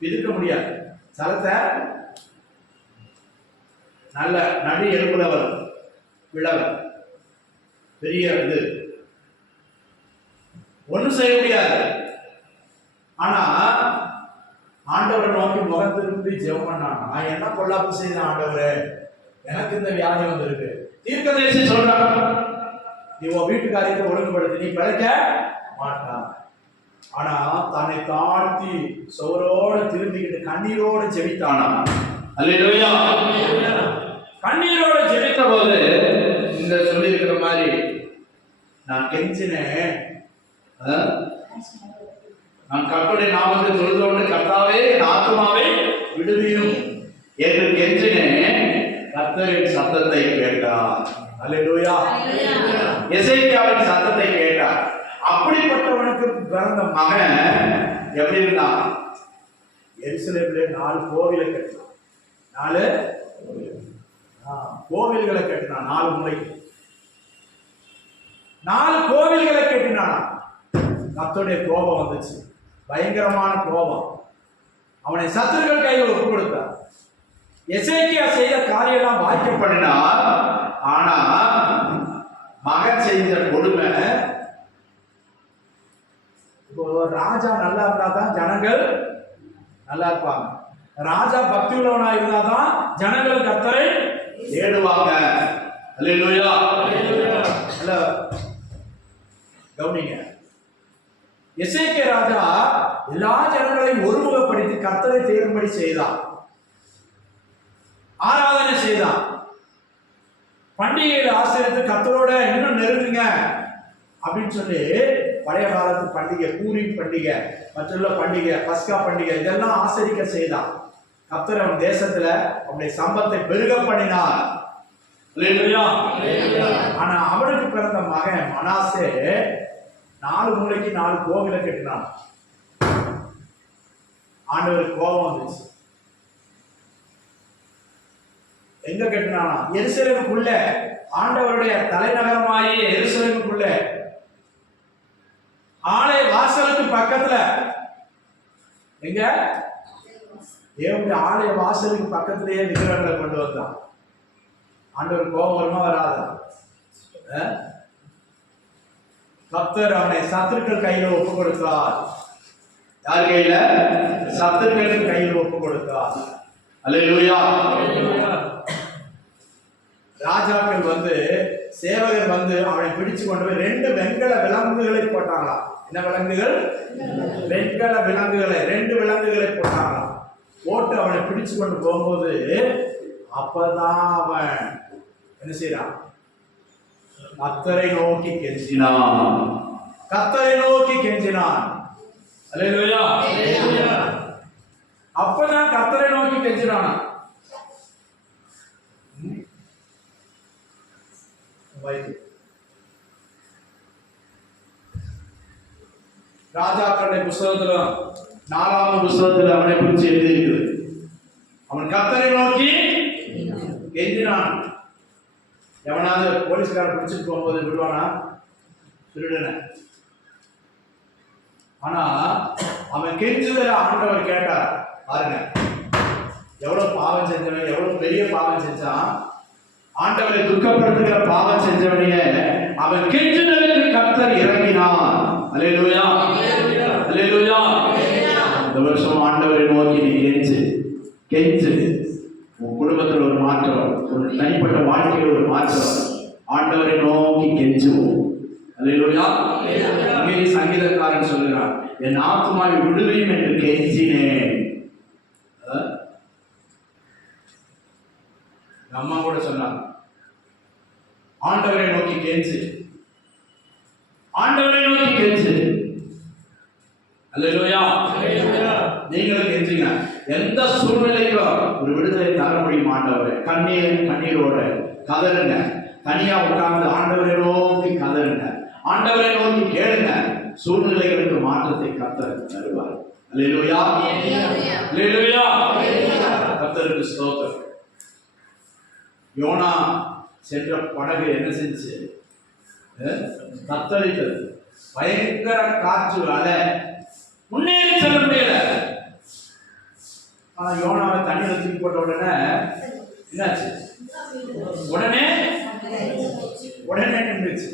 பிதுக்க முடியாது. சரத்தை நல்ல நடு எலும்புல வரும், விளவர் பெரிய இது ஒன்றும் செய்ய முடியாது. ஆனா ஆண்டவரை நோக்கி முகம் திரும்பி ஜெபம் பண்ணான். நான் என்ன பொல்லாப்பு செய்தேன் ஆண்டவரே, எனக்கு இந்த வியாதி வந்திருக்கு. தீர்க்கதரிசி சொல்றான், நீ உன் வீட்டு காரியத்தை ஒழுங்குபடுத்தி நீ பிழைக்க மாட்டான். ஆனா தன்னை தாழ்த்தி சோரோடு திரும்பிக்கிட்டு கண்ணீரோடு ஜெபித்தானா. அல்லேலூயா. கண்ணீரோடு ஜெபித்த போது இந்த சொல்லி இருக்கிற மாதிரி நான் கெஞ்சினேன், நான் கர்த்தருடைய நாமத்தை தொழுது கொண்டு கர்த்தாவே என் ஆத்துமாவை விடுவியும் என்று கெஞ்சினேன், கர்த்தரின் சத்தத்தை கேட்டார். அல்லேலூயா. எசேக்கியாவின் சத்தத்தை கேட்டார். அப்படிப்பட்டவனுக்கு பிறந்த மகன் எப்படி இருந்தான்? எருசலேமிலே 4 கோவிலை கட்டினான். 4 கோவில்களை கட்டினான். 4 முறைக்கு 4 கோவில்களை கட்டினானா. கர்த்தருடைய கோபம் வந்துச்சு, பயங்கரமான கோபம். அவனை சத்துருக்கள் கையில் ஒப்பு கொடுத்தார். எசேக்கியா செய்த காரியெல்லாம் வாய்க்கப்படினார். ஆனா மகன் செய்த கொடுமை. இப்போ ஒரு ராஜா நல்லா இருந்தா தான் ஜனங்கள் நல்லா இருப்பாங்க. ராஜா பக்தி உள்ளவனா இருந்தா தான் ஜனங்கள் கர்த்தரை தேடுவாங்க. அல்லேலூயா. அல்ல கவனிங்க, எசேக்கியா ராஜா எல்லா ஜனங்களையும் ஒருமுகப்படுத்தி கர்த்தரை தேடும்படி செய்தான், ஆராதனை செய்தான், பண்டிகைகளை ஆசிரியத்து கர்த்தரோட இன்னும் நெருங்குங்க அப்படின்னு சொல்லி பழைய காலத்து பண்டிகை, பூரீம் பண்டிகை, மற்றுள்ள பண்டிகை, பஸ்கா பண்டிகை இதெல்லாம் ஆசரிக்க செய்தான். கர்த்தர் அவன் தேசத்துல அவனுடைய சம்பத்தை பெருக பண்ணினார். ஆனா அவனுக்கு பிறந்த மகன் மனாசே 4 மூலைக்கு 4 கோவிலை கட்டினான். ஆண்டவருக்கு கோபம் வந்துச்சு. எங்க கட்டினானா? எருசலேமுக்குள்ள, ஆண்டவருடைய தலைநகரமாகிய எருசலேமுக்குள்ள ஆலய வாசலுக்கு பக்கத்துல. எங்க? தேவனுடைய ஆலய வாசலுக்கு பக்கத்திலேயே விக்கிரகங்களை கொண்டு வந்தான். ஆண்டவர் கோபம் வருமா வராதா? கர்த்தர் அவனை சத்துருக்கள் கையில ஒப்பு கொடுத்தார். யார் கையில? சத்துருக்கள் கையில் ஒப்பு கொடுத்தார். அல்லேலூயா. ராஜாக்கள் வந்து, சேவகர் வந்து அவனை பிடிச்சு கொண்டு போய் 2 வெண்கல விலங்குகளை போட்டாங்களாம். என்ன விலங்குகள்? வெண்கல விலங்குகளை, 2 விலங்குகளை போட்டாங்களாம். போட்டு அவனை பிடிச்சு கொண்டு போகும்போது அப்பதான் அவன் என்ன செய்யறான்? கர்த்தரை நோக்கி கெஞ்சினான். கர்த்தரை நோக்கி கெஞ்சினான். அல்லேலூயா. அப்பதான் கர்த்தரை நோக்கி கெஞ்சினானா. ராஜாக்களுடைய புஸ்தகத்துல 4ஆம் புஸ்தகத்துல அவனை குறித்து எழுதியிருக்கிறது. அவன் கர்த்தரை நோக்கி கெஞ்சினான். எவனாவது போலீஸ்காரன் பிடிச்சிட்டு போகும்போது விடுவானா? திருடன. ஆனா அவன் கெஞ்சுதல ஆண்டவர் கேட்டார். பாருங்க, எவ்வளவு பாவம் செஞ்சவன், எவ்வளவு பெரிய பாவம் செஞ்சான். ஆண்டவரை துக்கப்படுத்துகிற பாவம் செஞ்சவனையே அவன் கெஞ்சுதலுக்கு கர்த்தர் இறங்கினான். அல்லேலூயா. அல்லேலூயா. இந்த வருஷம் ஆண்டவரை நோக்கி நீ கெஞ்சு. உன் குடும்பத்தில் ஒரு மாற்றம், ஒரு தனிப்பட்ட வாழ்க்கையில் ஒரு மாற்றம். ஆண்டவரை நோக்கி கெஞ்சுவோம். அல்லேலூயா. அங்கே சங்கீதக்காரன் சொல்லுகிறான், என் ஆத்துமாவை விடுவேன் என்று கெஞ்சினேன். அம்மா கூட சொன்னாங்க, ஆண்டவரை நோக்கி கெஞ்சு, ஆண்டவரை நோக்கி கெஞ்சு. அல்லேலூயா. நீங்களும் கெஞ்சுங்க. எந்த சூழ்நிலைக்கும் ஒரு விடுதலை தர முடியும். ஆண்டவரை கண்ணீரோட கதறுங்க. தனியா உட்கார்ந்து ஆண்டவரை நோக்கி கதறுங்க. ஆண்டவரை நோக்கி கேளுங்க. சூழ்நிலைகளுக்கு மாற்றத்தை கர்த்தர் தருவார். அல்லேலூயா. அல்லேலூயா. கர்த்தருக்கு ஸ்தோத்திரம். யோனா சென்ற படகு என்ன செஞ்சு? தத்தளித்தது. பயங்கர காற்று, அலை, முன்னேறி செல்ல முடியல. ஆனா யோனாவை தண்ணீரை தூக்கி போட்ட உடனே என்னாச்சு? உடனே நின்றுச்சு.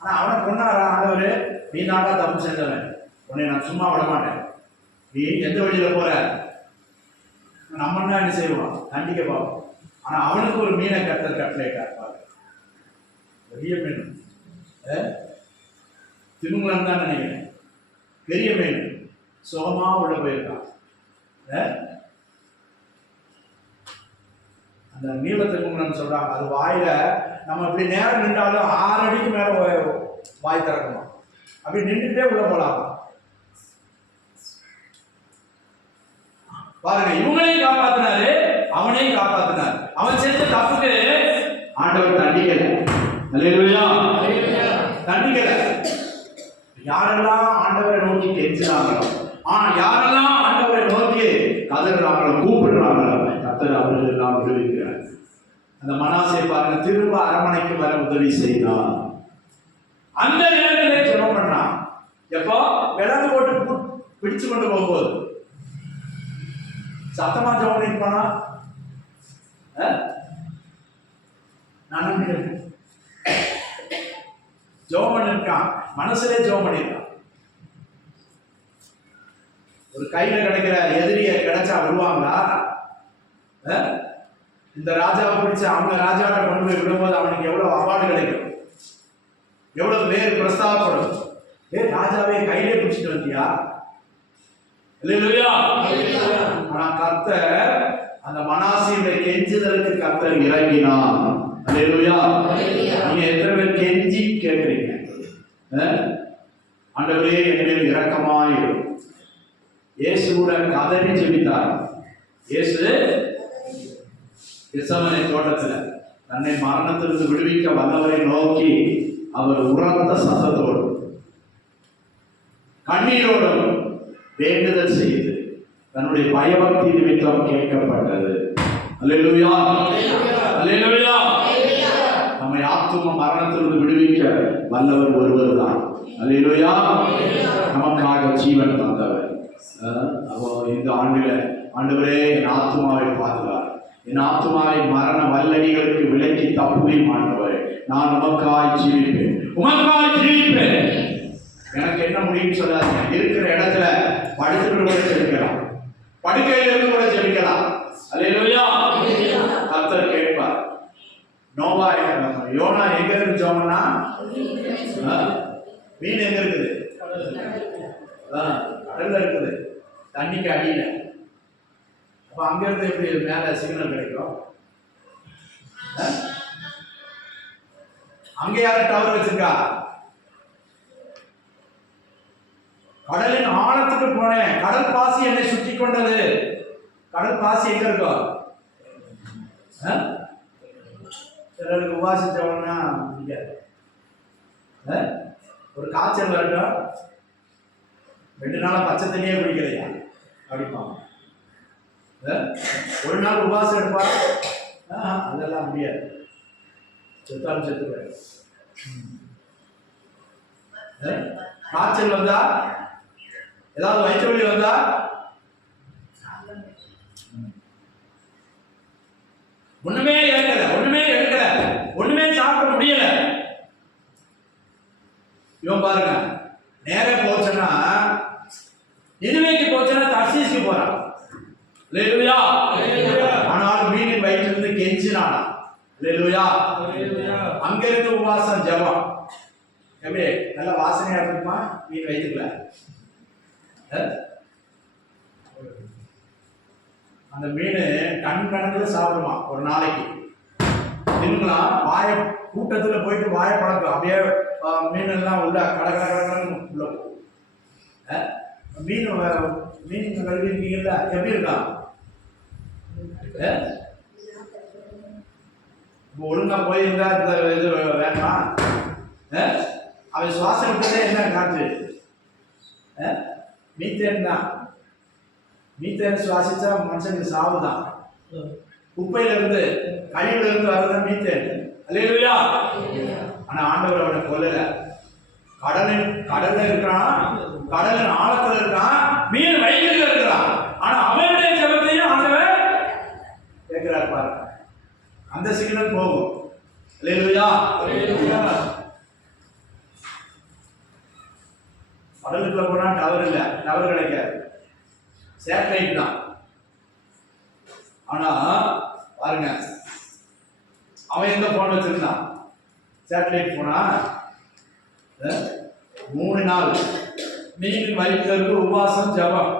ஆனா அவனை கொண்டாரா ஆண்டவரு, நீ நாடா தப்பு செஞ்சவன், உன்னை நான் சும்மா விட மாட்டேன், நீ எந்த வழியில போற, நம்ம என்ன செய்வான்? கண்டிக்க பார்ப்போம். ஆனா அவனுக்கு ஒரு மீனை கட்டளையிட்டார். பெரிய மீன், திமுகலாம் தான் நினைக்கிறேன். பெரிய மீன் சுகமா உள்ள போயிருக்கான். அந்த நீளத்திற்கு சொல்றாங்க, அது வாயில நம்ம இப்படி நேரம் நின்றாலும் 6 அடிக்கு மேல வாய் திறக்கணும். அப்படி நின்றுட்டே உள்ள போலாம். பாருங்க, இவங்களையும் காப்பாத்தினாரு, அவனையும் காப்பாத்தினார். அவன் செஞ்ச தப்புக்கு ஆண்டவர் தண்டிக்கல. அல்லேலூயா, தண்டிக்கல. யாரெல்லாம் ஆண்டவரை நோக்கி கெஞ்சுறாங்களோ, யாரெல்லாம் ஆண்டவரை நோக்கி கதறாங்களோ, கூப்பிடுறாங்களோ, கர்த்தர் அவர்கள் எல்லாம் விடுவிக்கிறார். அந்த மனாசே பாருங்க, திரும்ப அரண்மனைக்கு வர உதவி செய்தார். அந்த நேரத்திலே ஜெபம் பண்ணான். எப்போ விலங்கு போட்டு பிடிச்சு கொண்டு போகும்போது சத்தமா ஜெபம் பண்ணிருப்பானா? நான் ஜெபம் பண்ணிருக்கான், மனசுலே ஜெபம் பண்ணிருக்கான். ஒரு கையில கிடைக்கிற எதிரிய கிடைச்சா வருவாங்களா? இந்த ராஜாவை பிடிச்ச அவங்க ராஜாவை கொண்டு போய் விடும்போது அவனுக்கு எவ்வளவு அவார்டு கிடைக்கும், எவ்வளவு பேர் பிரஸ்தாபப்படும். ராஜாவே கையிலே பிடிச்சிட்டு வந்தியா? ஆனா கர்த்தர் அந்த மனாசேயுடைய கெஞ்சுதலுக்கு கர்த்தர் இறங்கினார். அல்லேலூயா. நீங்க எத்தனை பேர் கெஞ்சி கேட்கிறீங்க, ஆண்டவரே என் மேல் இரக்கமாயிரும்? இயேசுவோட கதறி ஜெபித்தார். இயேசு கெத்செமனே தோட்டத்துல தன்னை மரணத்திலிருந்து விடுவிக்க வல்லவரை நோக்கி அவர் உரத்த சத்தத்தோடு கண்ணீரோடும் வேண்டுதல் செய்து தன்னுடைய பயபக்தி நிமித்தம் கேட்கப்பட்டது. அல்லேலூயா, அல்லேலூயா. நம்மை ஆத்தும மரணத்திலிருந்து விடுவிக்க வல்லவர் ஒருவர் தான். அல்லேலூயா. நமக்காக ஜீவன் தந்தவர். அப்போ இந்த ஆண்டவரே என் ஆத்துமாவை பாதுகார், என் ஆத்துமாவை மரண வல்லடிகளுக்கு விலக்கி தப்புவையும் ஆண்டவரே, நான் உமக்காய் ஜீவிப்பேன், உமக்காய் ஜீவிப்பேன். எனக்கு என்ன முடியும்னு சொல்லாதீங்க. இருக்கிற இடத்துல படுத்துட்டு கூட ஜெபிக்கலாம், படுக்கையில இருந்து கூட ஜெபிக்கலாம். அல்லேலூயா. கர்த்தர் கேட்பார். யோனா எங்க இருந்து ஜெபம்னா, மீன் எங்க இருக்குது? கடல்ல இருக்குது, தண்ணிக்கு அடியில. அப்ப அங்க இருந்து எப்படி மேல சிக்னல் கிடைக்கும்? அங்க யாரும் டவர் வச்சிருக்கா? கடலின் ஆழத்துக்கு போனேன், கடல் பாசி என்னை சுற்றி கொண்டது. கடல் பாசி எங்க இருக்கும்? சிலருக்கு உபாசிச்சவன்னா முடியாது. ஒரு காய்ச்சல் வரட்டும், 2 நாளா பச்சை தண்ணியே குடிக்கலையா அப்படிப்பாங்க. ஒரு நாள் உபாசம் எடுப்பா, அதெல்லாம் முடியாது, செத்தாலும் செத்துக்க. காய்ச்சல் வந்தா, ஏதாவது வயிற்று வலி வந்தா, ஒண்ணுமே எடுக்கல, ஒண்ணுமே எடுக்கல, ஒண்ணுமே சாப்பிட முடியல. இவன் பாருங்க, நேர போச்சுன்னா நினிவேக்கு போச்சுன்னா தர்சீஸ்க்கு போறான். அல்லேலூயா. ஆனால் மீனின் வயிற்றிலிருந்து கெஞ்சினான். அல்லேலூயா. அங்க இருந்து உபாசம் ஜெபம். எப்படி நல்ல வாசனையா இருக்குமா மீன் வயிற்றுக்குள்ள? அந்த மீன் டன் கணக்குல சாப்பிடுமா ஒரு நாளைக்கு. தின்னுலாம், வாய கூட்டத்துல போயிட்டு வாய பழக்கம், அப்படியே மீன் எல்லாம் உள்ள கடற்கடன்னு உள்ள போகும். மீன் கழுவிருக்கீங்கல்ல, எப்படி இருக்கான்? ஒழுங்கா போயிருந்தா இது வேண்டாம். அவன் சுவாசம் விட்டதே என்ன காற்று? மீத்தேன் தான். மீத்தேன் சுவாசிச்சா மனுஷனுக்கு சாவுதான். குப்பையில இருந்து, கழிவுல இருந்து வரதான் மீத்தேன். அல்லேலூயா. ஆனா ஆண்டவர் அவனை கொல்லல. கடல்ல இருக்கிறான், கடலின் ஆழத்துல இருக்கான், மீன் வயிற்றில் இருக்கிறான். ஆனா அவனுடைய ஜெபத்தையும் ஆண்டவர் கேட்கிறார் பாருங்க. அந்த சிக்னல் போகும். அல்லேலூயா. கடலுக்குள்ள போனா டவர் இல்ல, டவர் கிடைக்காது, சேட்டலைட் தான். ஆனா பாருங்க, அவன் எந்த போன் வச்சிருந்தான்? சேட்டலைட் போனா 3 நாள் மீன் வயிற்றுல இருக்கு, உபாசம் ஜபம்.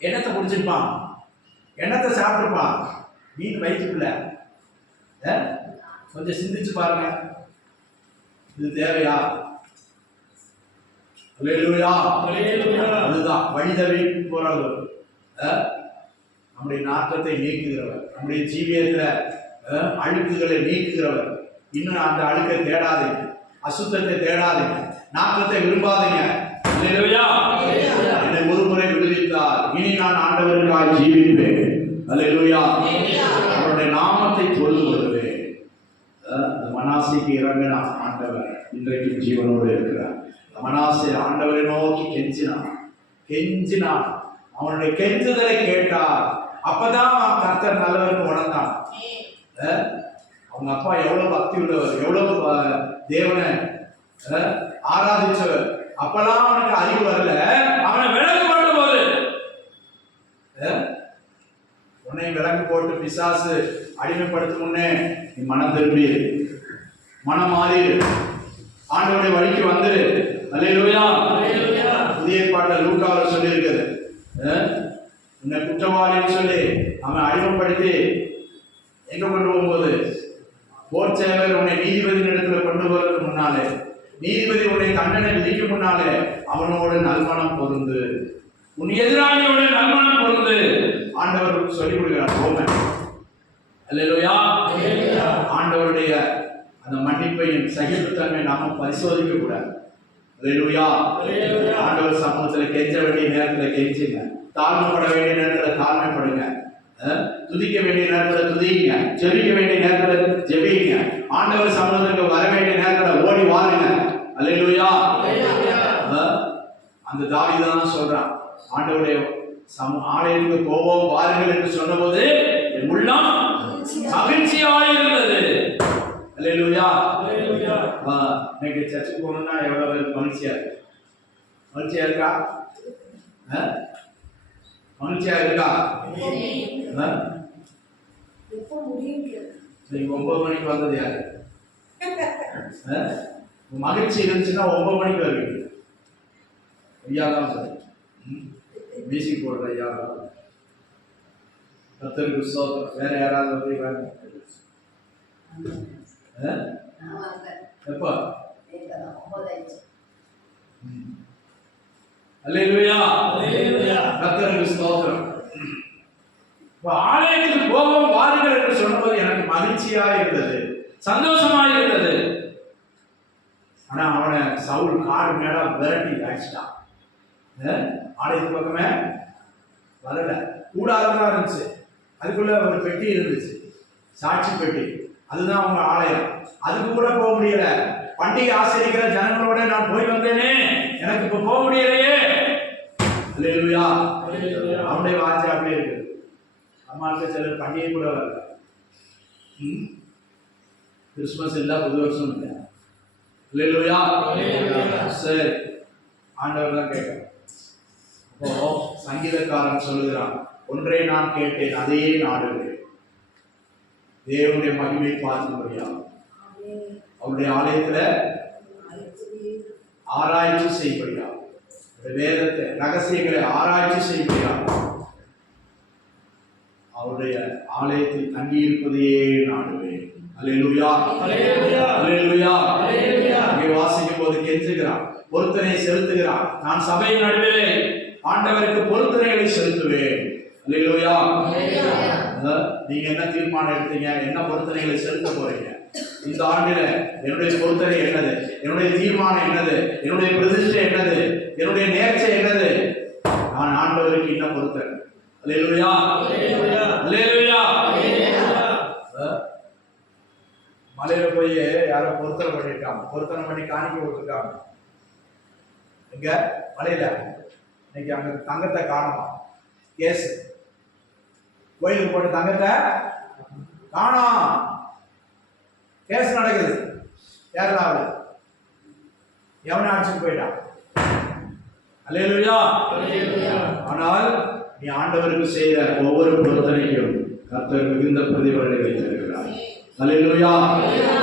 என்னத்தை குடிச்சிருப்பான்? என்னத்தை சாப்பிட்டுருப்பான்? மீன் வயிற்றுக்குள்ள. கொஞ்சம் சிந்திச்சு பாருங்க, இது தேவையா? அல்லேலூயா. அதுதான் வழிதவி போறது. நம்முடைய நாற்றத்தை நீக்குகிறவர், நம்முடைய ஜீவியத்துல அழுக்குகளை நீக்குகிறவர். இன்னும் அந்த அழுக்கை தேடாதீங்க, அசுத்தத்தை தேடாதீங்க, நாற்றத்தை விரும்பாதீங்க. அல்லேலூயா. என்னை ஒரு முறை விடுவித்தார், இனி நான் ஆண்டவருக்காக ஜீவிப்பேன். அல்லேலூயா. அவருடைய நாமத்தை தொழுது கொள்வேன். மனாசைக்கு இறங்கின ஆண்டவர் இன்றைக்கு ஜீவனோடு இருக்கிறார். மனாசை ஆண்டவரை நோக்கி கெஞ்சினான். அவனுடைய கெஞ்சுதலை கேட்டார். அப்பதான் கர்த்தர் நல்லவர்னு உணர்ந்தான். அவங்க அப்பா எவ்வளவு பக்தி உள்ளவர், எவ்வளவு தேவனை ஆராதிச்சவர். அப்பெல்லாம் அவனுக்கு அறிவு வரல. அவனை விலங்கு போட்ட போது உன்னை விலங்கு போட்டு பிசாசு அடிமைப்படுத்தும் முன்னே நீ மனம் திரும்பி மனம் மாறி ஆண்டவருடைய வழிக்கு வந்துரு. அல்லேலூயா. புதிய ஏற்பாட்டில் லூக்காவில் சொல்லி இருக்குது, உன்னை குற்றவாளின்னு சொல்லி அவன் அடிமைப்படுத்தி எங்க கொண்டு போகும்போது போர் சேவர் உன்னை நீதிபதி இடத்துல கொண்டு போறதுக்கு முன்னாலே, நீதிபதி உன்னை தண்டனை விதிக்க முன்னாலே அவனோட நல்மனம் பொருந்து, உன் எதிராளியோட நல்மனம் பொருந்து ஆண்டவர் சொல்லிக் கொடுக்கிறார். ரோமன். அல்லேலூயா. ஆண்டவருடைய அந்த மன்னிப்பையும் சகிப்புத்தன்மை நாம பரிசோதிக்க கூடாது. அல்லேலூயா. ஆண்டவர் சமூகத்தில் கெஞ்ச வேண்டிய நேரத்தில் கெஞ்சுங்க, தாழ்மைப்பட வேண்டிய நேரத்தில் தாழ்மைப்படுங்க, துதிக்க வேண்டிய நேரத்தில் துதிங்க, ஜெபிக்க வேண்டிய நேரத்தில் ஜெபிங்க, ஆண்டவர் சமூகத்துக்கு வர வேண்டிய நேரத்தில் ஓடி வாருங்க. அல்லேலூயா. அந்த தாவீது தான் சொல்றான், ஆண்டவருடைய ஆலயத்துக்கு போவோம் வாருங்கள் என்று சொன்னபோது என் உள்ளம் மகிழ்ச்சியாயிருந்தது. அல்லேலூயா. இன்னைக்கு சர்ச்சுக்கு போகணும்னா எவ்வளவு மகிழ்ச்சியா இருக்கு? மகிழ்ச்சியா இருக்கா? மகிழ்ச்சியா இருக்கா? நீங்க 9 மணிக்கு வந்தது யாரு? மகிழ்ச்சி இருந்துச்சுன்னா 9 மணிக்கு வருவீங்க. ஐயா தான் சார் மியூசிக் போடுற ஐயா தான். கர்த்தருக்கு ஸ்தோத்திரம். வேற யாராவது வந்து எப்போ? அல்லேலூயா. கர்த்தருக்கு ஸ்தோத்திரம். ஆலயத்துக்கு போவோம் வாருங்கள் என்று சொன்னபோது எனக்கு மகிழ்ச்சியா இருந்தது, சந்தோஷமா இருந்தது. ஆனா அவனை சவுல் காடு மேல விரட்டி அடிச்சிட்டான். ஆலயத்து பக்கமே வரல, கூடாரமா இருந்துச்சு, அதுக்குள்ள ஒரு பெட்டி இருந்துச்சு, சாட்சி பெட்டி, அதுதான் அவங்க ஆலயம். அதுக்கு கூட போக முடியல. பண்டிகை ஆசிரியக்கிற ஜனங்களோட நான் போய் வந்தேனே, எனக்கு இப்ப போக முடியலையே. அல்லேலூயா. அவனுடைய வார்த்தை அப்படியே இருக்கு. அம்மாவுக்கு சிலர் பண்டிகை கூட வரல, கிறிஸ்துமஸ் இல்ல, புது வருஷம் இல்லை. அல்லேலூயா. சரி, ஆண்டவர் தான் கேட்கிறேன். அப்போ சங்கீதக்காரன் சொல்லுகிறான், ஒன்றை நான் கேட்டேன் அதையே நாடுகிறேன், தேவனுடைய மகிமை பார்க்க முடியாது. அவருடைய ஆலயத்துல ஆராய்ச்சி செய்யப்படுகிறா, வேதத்தை ரகசியங்களை ஆராய்ச்சி செய்யப்படுகிறா. அவருடைய ஆலயத்தில் தங்கி இருப்பதையே நாடுவேன். அல்லேலூயா. அல்லேலூயா. அங்கே வாசிக்கும் போது கெஞ்சுகிறான், பொருத்தனை செலுத்துகிறான். நான் சபையின் நடுவிலே ஆண்டவருக்கு பொருத்தனைகளை செலுத்துவேன். அல்லேலூயா. நீங்க என்ன தீர்மானம் எடுத்தீங்க? என்ன பொருத்தனைகளை செலுத்த போறீங்க? இந்த ஆண்டில என்னுடைய பொருத்தனை என்னது? என்னுடைய தீர்மானம் என்னது? என்னுடைய பிரதிஷ்டை என்னது? என்னுடைய நேர்ச்சை என்னது? நான் ஆண்டவருக்கு என்ன பொருத்தனை? அல்லேலூயா. அல்லேலூயா. மலையில போய் யாரோ பொருத்தனை பண்ணிருக்காங்க, பொருத்தனை பண்ணி காணிக்க கொடுத்துருக்காங்க. எங்க மலையில இன்னைக்கு அங்க தங்கத்தை காணுமா? கேஸ் கோயிலுக்கு போட்டு தங்கத்தை காணோம், கேஸ் நடக்குது. கேரளாவில் எவனை அடிச்சுட்டு போயிட்டான். அல்லேலூயா. ஆனால் நீ ஆண்டவருக்கு செய்த ஒவ்வொரு பொருத்தனைக்கும் கர்த்தர் மிகுந்த பிரதிபலனை வைத்திருக்கிறார். அல்லேலூயா.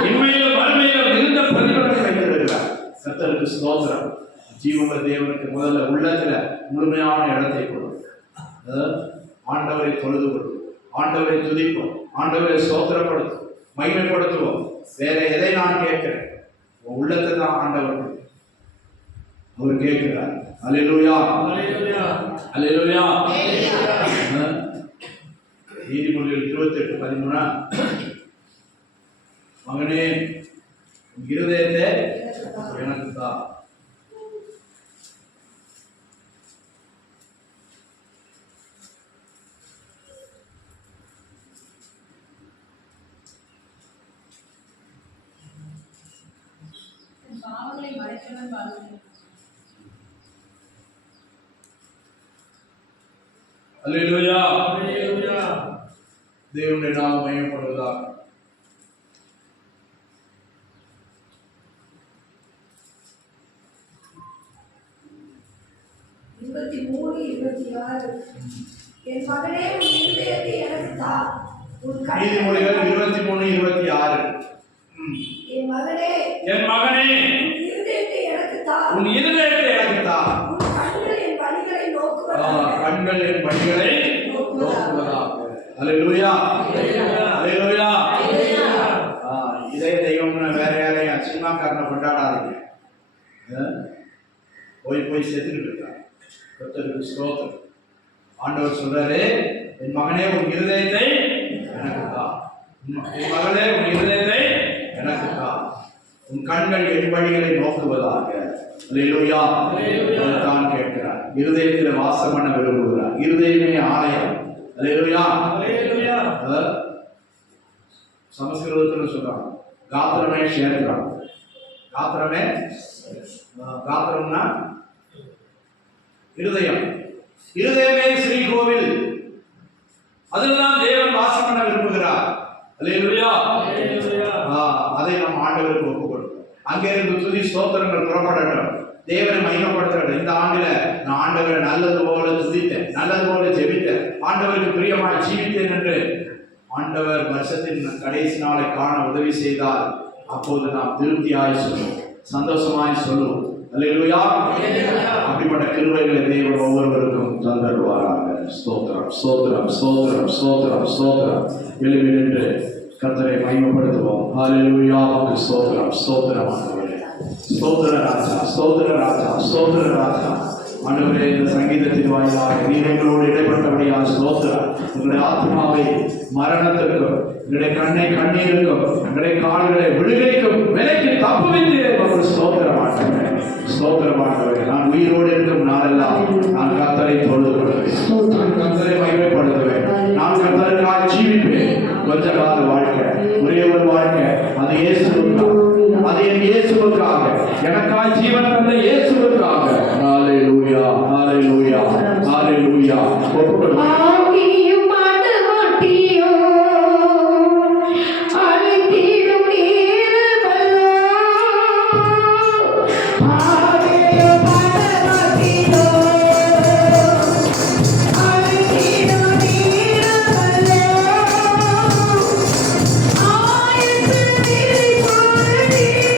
இன்மையிலும் வறுமையிலும் மிகுந்த பிரதிபலனை வைத்திருக்கிறார். கர்த்தருக்கு ஸ்தோத்திரம். ஜீவன தேவனுக்கு முதல்ல உள்ளத்துல முழுமையான இடத்தை கொடு. ஆண்டவரை தொழுது கொள்வோம், ஆண்டவரை துதிப்போம், ஆண்டவரை ஸ்தோத்திரப்படுத்தும், மகிமைப்படுத்துவோம். வேற எதை நான் கேட்கிறேன்? உள்ளத்தை தான் ஆண்டவருக்கு. அவர் கேட்கிறார். அல்லேலூயா, அல்லேலூயா. நீதிமொழிகள் 28:13 மகனே இருதயத்தை எனக்கு தான். பாவங்களை மறைக்கிறவன் வாழ்க்கை. அல்லேலூயா, அல்லேலூயா. தேவனுடைய நாமம் மகிமைப்படுவதாக. என் மகனே உன் இருதயத்தை எனக்கு தா. நீதிமொழிகள் 23:26. என் மகனே என் மகனே உன் இருதயத்தை எனக்கு தா. உன் இருதயத்தை எனக்கு தா. உன் கண்கள் என் வழிகளை நோக்குவதாக. கண்கள் என் வழிகளை நோக்குவதாக. அல்லேலூயா, அல்லேலூயா. இதே தெய்வம்னு வேற யாரையும் சினிமாக்காரனை கொண்டாடாதீங்க. போய் செத்துக்கிட்டு இருக்காங்க. கர்த்தருக்கு ஸ்தோத்திரம். ஆண்டவர் சொல்றாரு, என் மகனே உன் இருதயத்தை எனக்கு தா. என் மகளே உன் இருதயத்தை எனக்கு தா. உன் கண்கள் என் வழிகளை நோக்குவதாக. அல்லேலூயா, தான் கேட்கிறார். இருதயத்தில் வாசம் பண்ண விரும்புகிறார். இருதயமே ஆலயம். அல்லேலூயா, அல்லேலூயா. சமஸ்கிருதத்தில் சொல்றாங்க, காத்திரமே ஷேர்கிறான். காத்திரம்னா இருதயம். இருதயமே ஸ்ரீகோவில். அதெல்லாம் தேவன் வாசம் பண்ண விரும்புகிறார். அல்லேலூயா, அதை நாம் ஆண்டவருக்கு ஒப்புக் கொடுப்போம். அங்கே இருந்து துதி ஸ்தோத்திரங்கள் புறப்படட்டும். தேவனை மகிமைப்படுத்தட்டும். இந்த ஆண்டுல நான் ஆண்டவரை நல்லது போல துதித்தேன், நல்லது போல ஜெபித்தேன், ஆண்டவருக்கு பிரியமாய் ஜீவித்தேன் என்று ஆண்டவர் வருஷத்தின் கடைசி நாளை காண உதவி செய்தால் அப்போது நாம் திருப்தியாய் சொல்லுவோம், சந்தோஷமாய் சொல்லுவோம். அல்லேலூயா. அப்படிப்பட்ட கிருபைகளை தேவன் ஒவ்வொருவருக்கும் தந்தருவாராக. ஸ்தோத்திரம், ஸ்தோத்திரம், ஸ்தோத்திரம், ஸ்தோத்திரம், ஸ்தோத்திரம். எழுவி நின்று கர்த்தரை மகிமைப்படுத்துவோம். அல்லேலூயா, ஸ்தோத்திரம், ஸ்தோத்திரம். ஆண்டவரே ஸ்தோத்திர ராஜா, ஸ்தோத்திர ராஜா, ஸ்தோத்திர ராஜா. ஆண்டவரே, இந்த சங்கீதத்தின் வாயிலாக நீர் எங்களோடு இடைப்பட்டபடியா ஸ்தோத்திரம். உங்களுடைய ஆத்மாவை மரணத்திற்கும், எங்களுடைய கண்ணை கண்ணீருக்கும், எங்களுடைய கால்களை விடுகைக்கும் விலைக்கு தப்புவித்தீரே. ஸ்தோத்திரமாட்டவரே, ஸ்தோத்திரமாட்டவரே. நான் உயிரோடு இருக்கும் நாளெல்லாம் நான் கர்த்தரை தொழுதுகொள்வேன், நான் கர்த்தரை மகிமைப்படுத்துவேன், நான் கர்த்தருக்காக ஜீவிப்பேன். கொஞ்ச கால வாழ்க்கை, ஒரே ஒரு வாழ்க்கை, அது இயேசுவுக்காக, அது என் இயேசுவுக்காக, எனக்காக ஜீவன் தந்த இயேசுவுக்காக. ஹalleluya, ஹalleluya, ஹalleluya. ஆவியும்